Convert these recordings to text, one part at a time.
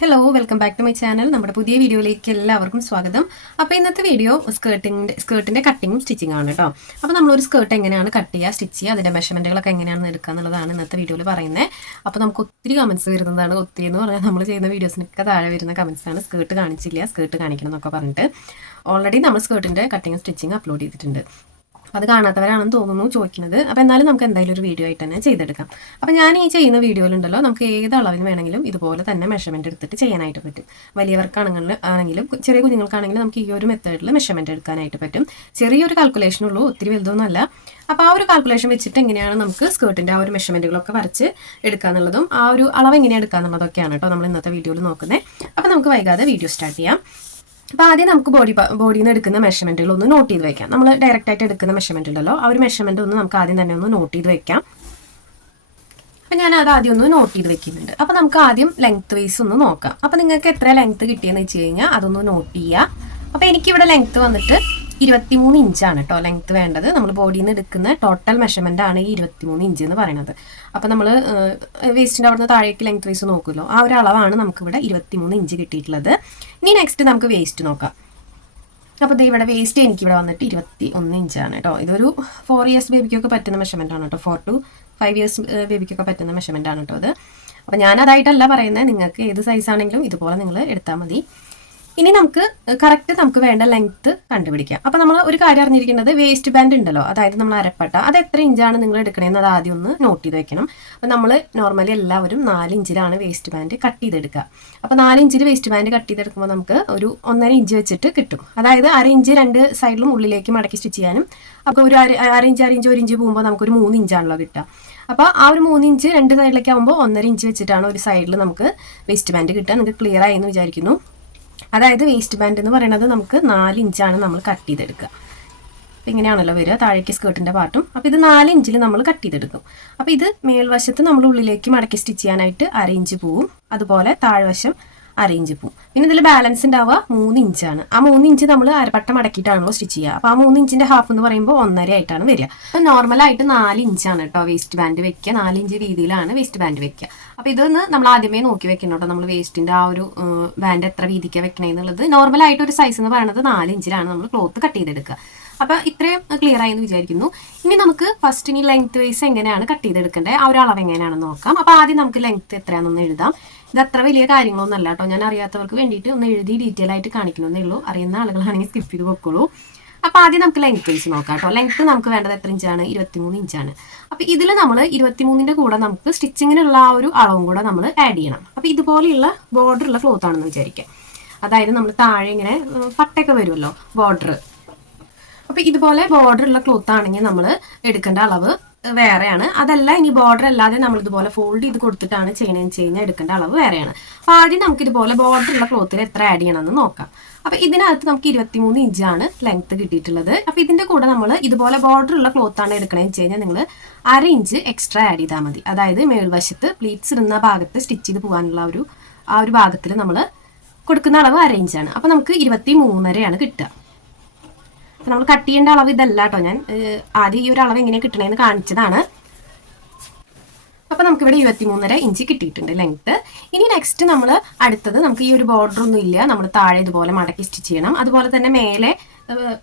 Hello welcome back to my channel നമ്മുടെ പുതിയ വീഡിയോയിലേക്ക് എല്ലാവർക്കും സ്വാഗതം. അപ്പോൾ ഇന്നത്തെ വീഡിയോ സ്കേർട്ടിന്റെ സ്കേർട്ടിന്റെ കട്ടിങ്ങും സ്റ്റിച്ചിങ് ആണ് കേട്ടോ അപ്പോൾ നമ്മളൊരു സ്കേർട്ട് എങ്ങനെയാണ് കട്ട് ചെയ്യുക സ്റ്റിച്ച് ചെയ്യുക അതിന്റെ മെഷർമെന്റുകളൊക്കെ എങ്ങനെയാണ് എടുക്കുക എന്നുള്ളതാണ് ഇന്നത്തെ വീഡിയോയിൽ പറയുന്നത്. അപ്പോൾ നമുക്ക് ഒത്തിരി കമൻസ് വരുന്നതാണ്. ഒത്തിരി എന്ന് പറഞ്ഞാൽ നമ്മൾ ചെയ്യുന്ന വീഡിയോസിനൊക്കെ താഴെ വരുന്ന കമൻസാണ് സ്കേർട്ട് കാണിച്ചില്ല സ്കേർട്ട് കാണിക്കണം എന്നൊക്കെ പറഞ്ഞിട്ട്. ഓൾറെഡി നമ്മൾ സ്കേർട്ടിന്റെ കട്ടിങ്ങും സ്റ്റിച്ചിങ് അപ്ലോഡ് ചെയ്തിട്ടുണ്ട്. അത് കാണാത്തവരാണെന്ന് തോന്നുന്നു ചോദിക്കുന്നത്. അപ്പോൾ എന്നാലും നമുക്ക് എന്തായാലും ഒരു വീഡിയോ ആയിട്ട് തന്നെ ചെയ്തെടുക്കാം. അപ്പോൾ ഞാൻ ഈ ചെയ്യുന്ന വീഡിയോയിലുണ്ടല്ലോ നമുക്ക് ഏത് അളവിന് വേണമെങ്കിലും ഇതുപോലെ തന്നെ മെഷർമെന്റ് എടുത്തിട്ട് ചെയ്യാനായിട്ട് പറ്റും. വലിയവർക്കാണെങ്കിൽ ആണെങ്കിലും ചെറിയ കുഞ്ഞുങ്ങൾക്കാണെങ്കിലും നമുക്ക് ഈ ഒരു മെത്തേഡിൽ മെഷർമെന്റ് എടുക്കാനായിട്ട് പറ്റും. ചെറിയൊരു കാൽക്കുലേഷൻ ഉള്ളൂ ഒത്തിരി വലുതൊന്നുമല്ല. അപ്പോൾ ആ ഒരു കാൽക്കുലേഷൻ വെച്ചിട്ട് എങ്ങനെയാണ് നമുക്ക് സ്കേർട്ടിന്റെ ആ ഒരു മെഷർമെന്റുകളൊക്കെ വരച്ച് എടുക്കുക എന്നുള്ളതും ആ ഒരു അളവ് എങ്ങനെയാണ് എടുക്കുക എന്നുള്ളതൊക്കെയാണ് കേട്ടോ നമ്മൾ ഇന്നത്തെ വീഡിയോയിൽ നോക്കുന്നത് അപ്പോൾ നമുക്ക് വൈകാതെ വീഡിയോ സ്റ്റാർട്ട് ചെയ്യാം. അപ്പോൾ ആദ്യം നമുക്ക് ബോഡി ബോഡിയിൽ നിന്ന് എടുക്കുന്ന മെഷർമെന്റുകൾ ഒന്ന് നോട്ട് ചെയ്ത് വെക്കാം. നമ്മൾ ഡയറക്റ്റ് ആയിട്ട് എടുക്കുന്ന മെഷർമെന്റ് ഉണ്ടല്ലോ. ആ ഒരു മെഷർമെന്റ് ഒന്ന് നമുക്ക് ആദ്യം തന്നെ ഒന്ന് നോട്ട് ചെയ്ത് വെക്കാം. അപ്പം ഞാൻ അത് ആദ്യം ഒന്ന് നോട്ട് ചെയ്ത് വെക്കുന്നുണ്ട്. അപ്പോൾ നമുക്ക് ആദ്യം ലെങ്ത് വൈസ് ഒന്ന് നോക്കാം. അപ്പോൾ നിങ്ങൾക്ക് എത്ര ലെങ്ത് കിട്ടിയെന്ന് വെച്ച് കഴിഞ്ഞാൽ അതൊന്ന് നോട്ട് ചെയ്യുക അപ്പോൾ എനിക്കിവിടെ ലെങ്ത് വന്നിട്ട് ഇരുപത്തിമൂന്ന് ഇഞ്ചാണ് കേട്ടോ ലെങ്ത് വേണ്ടത്. നമ്മൾ ബോഡിയിൽ നിന്ന് എടുക്കുന്ന ടോട്ടൽ മെഷർമെന്റ് ആണ് ഈ ഇരുപത്തിമൂന്ന് ഇഞ്ച് എന്ന് പറയുന്നത് അപ്പോൾ നമ്മൾ വേസ്റ്റിന്റെ അവിടുന്ന് താഴേക്ക് ലെങ്ത് വൈസ് നോക്കുമല്ലോ. ആ ഒരു അളവാണ് നമുക്കിവിടെ ഇരുപത്തിമൂന്ന് ഇഞ്ച് കിട്ടിയിട്ടുള്ളത്. ഇനി നെക്സ്റ്റ് നമുക്ക് വേസ്റ്റ് നോക്കാം. അപ്പോൾ ഇവിടെ വേസ്റ്റ് എനിക്ക് ഇവിടെ വന്നിട്ട് ഇരുപത്തി ഒന്ന് ഇഞ്ചാണ് കേട്ടോ ഇതൊരു ഫോർ ഇയേഴ്സ് ബേബിക്കൊക്കെ പറ്റുന്ന മെഷർമെന്റ് ആണ് കേട്ടോ ഫോർ ടു ഫൈവ് ഇയേഴ്സ് ബേബിക്കൊക്കെ പറ്റുന്ന മെഷർമെന്റ് ആണ് കേട്ടോ അത് അപ്പോൾ ഞാനതായിട്ടല്ല പറയുന്നത് നിങ്ങൾക്ക് ഏത് സൈസ് ആണെങ്കിലും ഇതുപോലെ നിങ്ങൾ എടുത്താൽ മതി. ഇനി നമുക്ക് കറക്റ്റ് നമുക്ക് വേണ്ട ലെങ്ത് കണ്ടുപിടിക്കാം. അപ്പോൾ നമ്മൾ ഒരു കാര്യം അറിഞ്ഞിരിക്കുന്നത് വേസ്റ്റ് ബാൻഡ് ഉണ്ടല്ലോ അതായത് നമ്മൾ അരപ്പട്ട അത് എത്ര ഇഞ്ചാണ് നിങ്ങൾ എടുക്കണേന്ന് അത് ആദ്യം ഒന്ന് നോട്ട് ചെയ്ത് വെക്കണം. അപ്പോൾ നമ്മൾ നോർമലി എല്ലാവരും നാല് ഇഞ്ചിലാണ് വേസ്റ്റ് ബാൻഡ് കട്ട് ചെയ്തെടുക്കുക. അപ്പോൾ നാല് ഇഞ്ചിൽ വേസ്റ്റ് ബാൻഡ് കട്ട് ചെയ്തെടുക്കുമ്പോൾ നമുക്ക് ഒരു ഒന്നര ഇഞ്ച് വെച്ചിട്ട് കിട്ടും. അതായത് അര ഇഞ്ച് രണ്ട് സൈഡിലും ഉള്ളിലേക്ക് മടക്കി സ്റ്റിച്ച് ചെയ്യാനും അപ്പോൾ ഒരു അര അര ഇഞ്ച് അര ഇഞ്ച് ഒരു ഇഞ്ച് പോകുമ്പോൾ നമുക്കൊരു മൂന്ന് ഇഞ്ചാണല്ലോ കിട്ടുക. അപ്പോൾ ആ ഒരു മൂന്ന് ഇഞ്ച് രണ്ട് സൈഡിലേക്ക് ആകുമ്പോൾ ഒന്നര ഇഞ്ച് വെച്ചിട്ടാണ് ഒരു സൈഡിൽ നമുക്ക് വേസ്റ്റ് ബാൻഡ് കിട്ടുക. നിങ്ങൾക്ക് ക്ലിയർ ആയി എന്ന് വിചാരിക്കുന്നു. അതായത് വേസ്റ്റ് ബാൻഡ് എന്ന് പറയുന്നത് നമുക്ക് നാല് ഇഞ്ചാണ് നമ്മൾ കട്ട് ചെയ്തെടുക്കുക. അപ്പോൾ ഇങ്ങനെയാണല്ലോ വരിക. താഴേക്ക് സ്കേർട്ടിന്റെ പാർട്ടും. അപ്പോൾ ഇത് നാല് ഇഞ്ചിൽ നമ്മൾ കട്ട് ചെയ്തെടുക്കും. അപ്പോൾ ഇത് മേൽവശത്ത് നമ്മൾ ഉള്ളിലേക്ക് മടക്കി സ്റ്റിച്ച് ചെയ്യാനായിട്ട് അര ഇഞ്ച് പോവും. അതുപോലെ താഴ്വശം അര ഇഞ്ച് പോവും പിന്നെ ഇതിൽ ബാലൻസ് ഉണ്ടാവുക മൂന്ന് ഇഞ്ചാണ് ആ മൂന്ന് ഇഞ്ച് നമ്മൾ അരപ്പട്ടം അടക്കിയിട്ടാണല്ലോ സ്റ്റിച്ച് ചെയ്യുക. അപ്പോൾ ആ മൂന്ന് ഇഞ്ചിന്റെ ഹാഫ് എന്ന് പറയുമ്പോൾ ഒന്നര ആയിട്ടാണ് വരിക. അപ്പോൾ നോർമലായിട്ട് നാല് ഇഞ്ചാണ് കേട്ടോ വേസ്റ്റ് ബാൻഡ് വെക്കുക. നാല് ഇഞ്ച് രീതിയിലാണ് വേസ്റ്റ് ബാൻഡ് വെക്കുക. അപ്പോൾ ഇതൊന്ന് നമ്മൾ ആദ്യമേ നോക്കി വെക്കണം കേട്ടോ നമ്മൾ വേസ്റ്റിന്റെ ആ ഒരു ബാൻഡ് എത്ര വീതിക്ക് വെക്കണേ എന്നുള്ളത്. നോർമലായിട്ട് ഒരു സൈസ് എന്ന് പറയുന്നത് നാല് ഇഞ്ചിലാണ് നമ്മൾ ക്ലോത്ത് കട്ട് ചെയ്തെടുക്കുക. അപ്പോൾ ഇത്രയും ക്ലിയർ ആയെന്ന് വിചാരിക്കുന്നു. ഇനി നമുക്ക് ഫസ്റ്റ് ഇനി ലെങ്ത് വൈസ് എങ്ങനെയാണ് കട്ട് ചെയ്തെടുക്കേണ്ടത്? ആ ഒരു അളവ് എങ്ങനെയാണെന്ന് നോക്കാം. അപ്പോൾ ആദ്യം നമുക്ക് ലെങ്ത് എത്രയാണെന്ന് എഴുതാം. ഇത് അത്ര വലിയ കാര്യങ്ങളൊന്നല്ല കേട്ടോ. ഞാൻ അറിയാത്തവർക്ക് വേണ്ടിയിട്ട് ഒന്ന് എഴുതി ഡീറ്റെയിൽ ആയിട്ട് കാണിക്കണമെന്നേ ഉള്ളൂ. അറിയുന്ന ആളുകളാണെങ്കിൽ സ്കിപ്പ് ചെയ്ത് പൊക്കോളൂ അപ്പോൾ ആദ്യം നമുക്ക് ലെങ്ത് വെച്ച് നോക്കാം കേട്ടോ. ലെങ്ത് നമുക്ക് വേണ്ടത് എത്ര ഇഞ്ചാണ് ഇരുപത്തിമൂന്ന് ഇഞ്ചാണ് അപ്പോൾ ഇതിൽ നമ്മൾ ഇരുപത്തിമൂന്നിന്റെ കൂടെ നമുക്ക് സ്റ്റിച്ചിങ്ങിനുള്ള ആ ഒരു അളവും കൂടെ നമ്മൾ ആഡ് ചെയ്യണം. അപ്പോൾ ഇതുപോലെയുള്ള ബോർഡർ ഉള്ള ക്ലോത്ത് ആണെന്ന് വിചാരിക്കാം. അതായത് നമ്മൾ താഴെ ഇങ്ങനെ പട്ടയൊക്കെ വരുമല്ലോ ബോർഡർ അപ്പോൾ ഇതുപോലെ ബോർഡർ ഉള്ള ക്ലോത്ത് ആണെങ്കിൽ നമ്മൾ എടുക്കേണ്ട അളവ് വേറെയാണ്. അതല്ല ഇനി ബോർഡർ അല്ലാതെ നമ്മൾ ഇതുപോലെ ഫോൾഡ് ചെയ്ത് കൊടുത്തിട്ടാണ് ചെയ്യണമെന്ന് വെച്ച് കഴിഞ്ഞാൽ എടുക്കേണ്ട അളവ് വേറെയാണ്. അപ്പോൾ ആദ്യം നമുക്ക് ഇതുപോലെ ബോർഡർ ഉള്ള ക്ലോത്തിൽ എത്ര ആഡ് ചെയ്യണമെന്ന് നോക്കാം. അപ്പോൾ ഇതിനകത്ത് നമുക്ക് ഇരുപത്തിമൂന്ന് ഇഞ്ചാണ് ലെങ്ത് കിട്ടിയിട്ടുള്ളത്. അപ്പോൾ ഇതിന്റെ കൂടെ നമ്മൾ ഇതുപോലെ ബോർഡർ ഉള്ള ക്ലോത്ത് ആണ് എടുക്കണമെന്ന് വെച്ച് കഴിഞ്ഞാൽ നിങ്ങൾ അര ഇഞ്ച് എക്സ്ട്രാ ആഡ് ചെയ്താൽ മതി. അതായത് മേൽവശത്ത് പ്ലീറ്റ്സ് ഇടുന്ന ഭാഗത്ത് സ്റ്റിച്ച് ചെയ്ത് പോകാനുള്ള ഒരു ആ ഒരു ഭാഗത്തിൽ നമ്മൾ കൊടുക്കുന്ന അളവ് അര ഇഞ്ചാണ് അപ്പോൾ നമുക്ക് ഇരുപത്തി മൂന്നരയാണ് കിട്ടുക. നമ്മൾ കട്ട് ചെയ്യേണ്ട അളവ് ഇതല്ല കേട്ടോ ഞാൻ. ആദ്യം ഈ ഒരു അളവ് എങ്ങനെ കിട്ടണേന്ന് കാണിച്ചതാണ്. അപ്പോൾ നമുക്കിവിടെ ഇരുപത്തിമൂന്നര ഇഞ്ച് കിട്ടിയിട്ടുണ്ട് ലെങ്ത്ത് ഇനി നെക്സ്റ്റ് നമ്മൾ അടുത്തത് നമുക്ക് ഈ ഒരു ബോർഡർ ഒന്നും ഇല്ല. നമ്മൾ താഴെ ഇതുപോലെ മടക്കി സ്റ്റിച്ച് ചെയ്യണം. അതുപോലെ തന്നെ മേലെ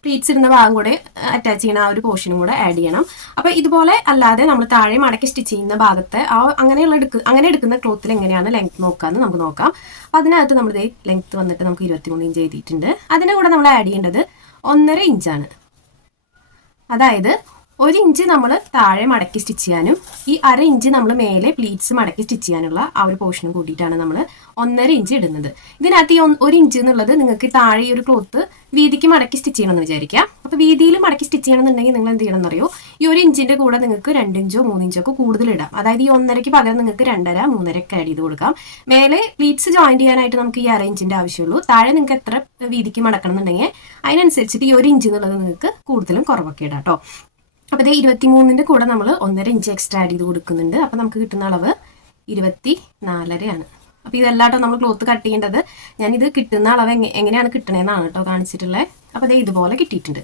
പ്ലീറ്റ്സ് ഇടുന്ന ഭാഗം കൂടെ അറ്റാച്ച് ചെയ്യുന്ന ആ ഒരു പോർഷനും കൂടെ ആഡ് ചെയ്യണം. അപ്പോൾ ഇതുപോലെ അല്ലാതെ നമ്മൾ താഴെ മടക്കി സ്റ്റിച്ച് ചെയ്യുന്ന ഭാഗത്തെ ആ അങ്ങനെയുള്ള എടുക്ക അങ്ങനെ എടുക്കുന്ന ക്ലോത്തിൽ എങ്ങനെയാണ് ലെങ്ത് നോക്കാമെന്ന് നമുക്ക് നോക്കാം. അപ്പോൾ അതിനകത്ത് നമ്മൾ ലെങ്ത് വന്നിട്ട് നമുക്ക് ഇരുപത്തിമൂന്ന് ഇഞ്ച് എഴുതിയിട്ടുണ്ട്. അതിന്റെ കൂടെ നമ്മൾ ആഡ് ചെയ്യേണ്ടത് ഒന്നര ഇഞ്ചാണ്. അതായത് ഒരു ഇഞ്ച് നമ്മൾ താഴെ മടക്കി സ്റ്റിച്ച് ചെയ്യാനും ഈ അര ഇഞ്ച് നമ്മൾ മേലെ പ്ലീറ്റ്സ് മടക്കി സ്റ്റിച്ച് ചെയ്യാനുള്ള ആ ഒരു പോർഷനും കൂട്ടിയിട്ടാണ് നമ്മൾ ഒന്നര ഇഞ്ച് ഇടുന്നത്. ഇതിനകത്ത് ഈ ഒരു ഇഞ്ച് എന്നുള്ളത് നിങ്ങൾക്ക് താഴെ ഈ ഒരു ക്ലോത്ത് വീതിക്ക് മടക്കി സ്റ്റിച്ച് ചെയ്യണമെന്ന് വിചാരിക്കാം അപ്പോൾ വീതിയിൽ മടക്കി സ്റ്റിച്ച് ചെയ്യണമെന്നുണ്ടെങ്കിൽ നിങ്ങൾ എന്ത് ചെയ്യണം അറിയോ ഈ ഒരു ഇഞ്ചിന്റെ കൂടെ നിങ്ങൾക്ക് രണ്ടിഞ്ചോ മൂന്നിഞ്ചോ ഒക്കെ കൂടുതൽ ഇടാം. അതായത് ഈ ഒന്നരയ്ക്ക് പകരം നിങ്ങൾക്ക് രണ്ടര മൂന്നര ആഡ് ചെയ്ത് കൊടുക്കാം. മേലെ പ്ലീറ്റ്സ് ജോയിൻ ചെയ്യാനായിട്ട് നമുക്ക് ഈ അര ഇഞ്ചിന്റെ ആവശ്യമുള്ളൂ. താഴെ നിങ്ങൾക്ക് എത്ര വീതിക്ക് മടക്കണം എന്നുണ്ടെങ്കിൽ അതിനനുസരിച്ചിട്ട് ഈ ഒരു ഇഞ്ച് എന്നുള്ളത് നിങ്ങൾക്ക് കൂടുതലും കുറവൊക്കെ ഇടാം കേട്ടോ അപ്പോൾ ഇത് ഇരുപത്തിമൂന്നിന്റെ കൂടെ നമ്മൾ ഒന്നര ഇഞ്ച് എക്സ്ട്രാ ആഡ് ചെയ്ത് കൊടുക്കുന്നുണ്ട്. അപ്പോൾ നമുക്ക് കിട്ടുന്ന അളവ് ഇരുപത്തി നാലരയാണ് അപ്പോൾ ഇതല്ലാട്ടോ നമ്മൾ ക്ലോത്ത് കട്ട് ചെയ്യേണ്ടത്. ഞാനിത് കിട്ടുന്ന അളവ് എങ്ങനെയാണ് കിട്ടണേന്നാണ് കേട്ടോ കാണിച്ചിട്ടുള്ളത് അപ്പോൾ അതേ ഇതുപോലെ കിട്ടിയിട്ടുണ്ട്.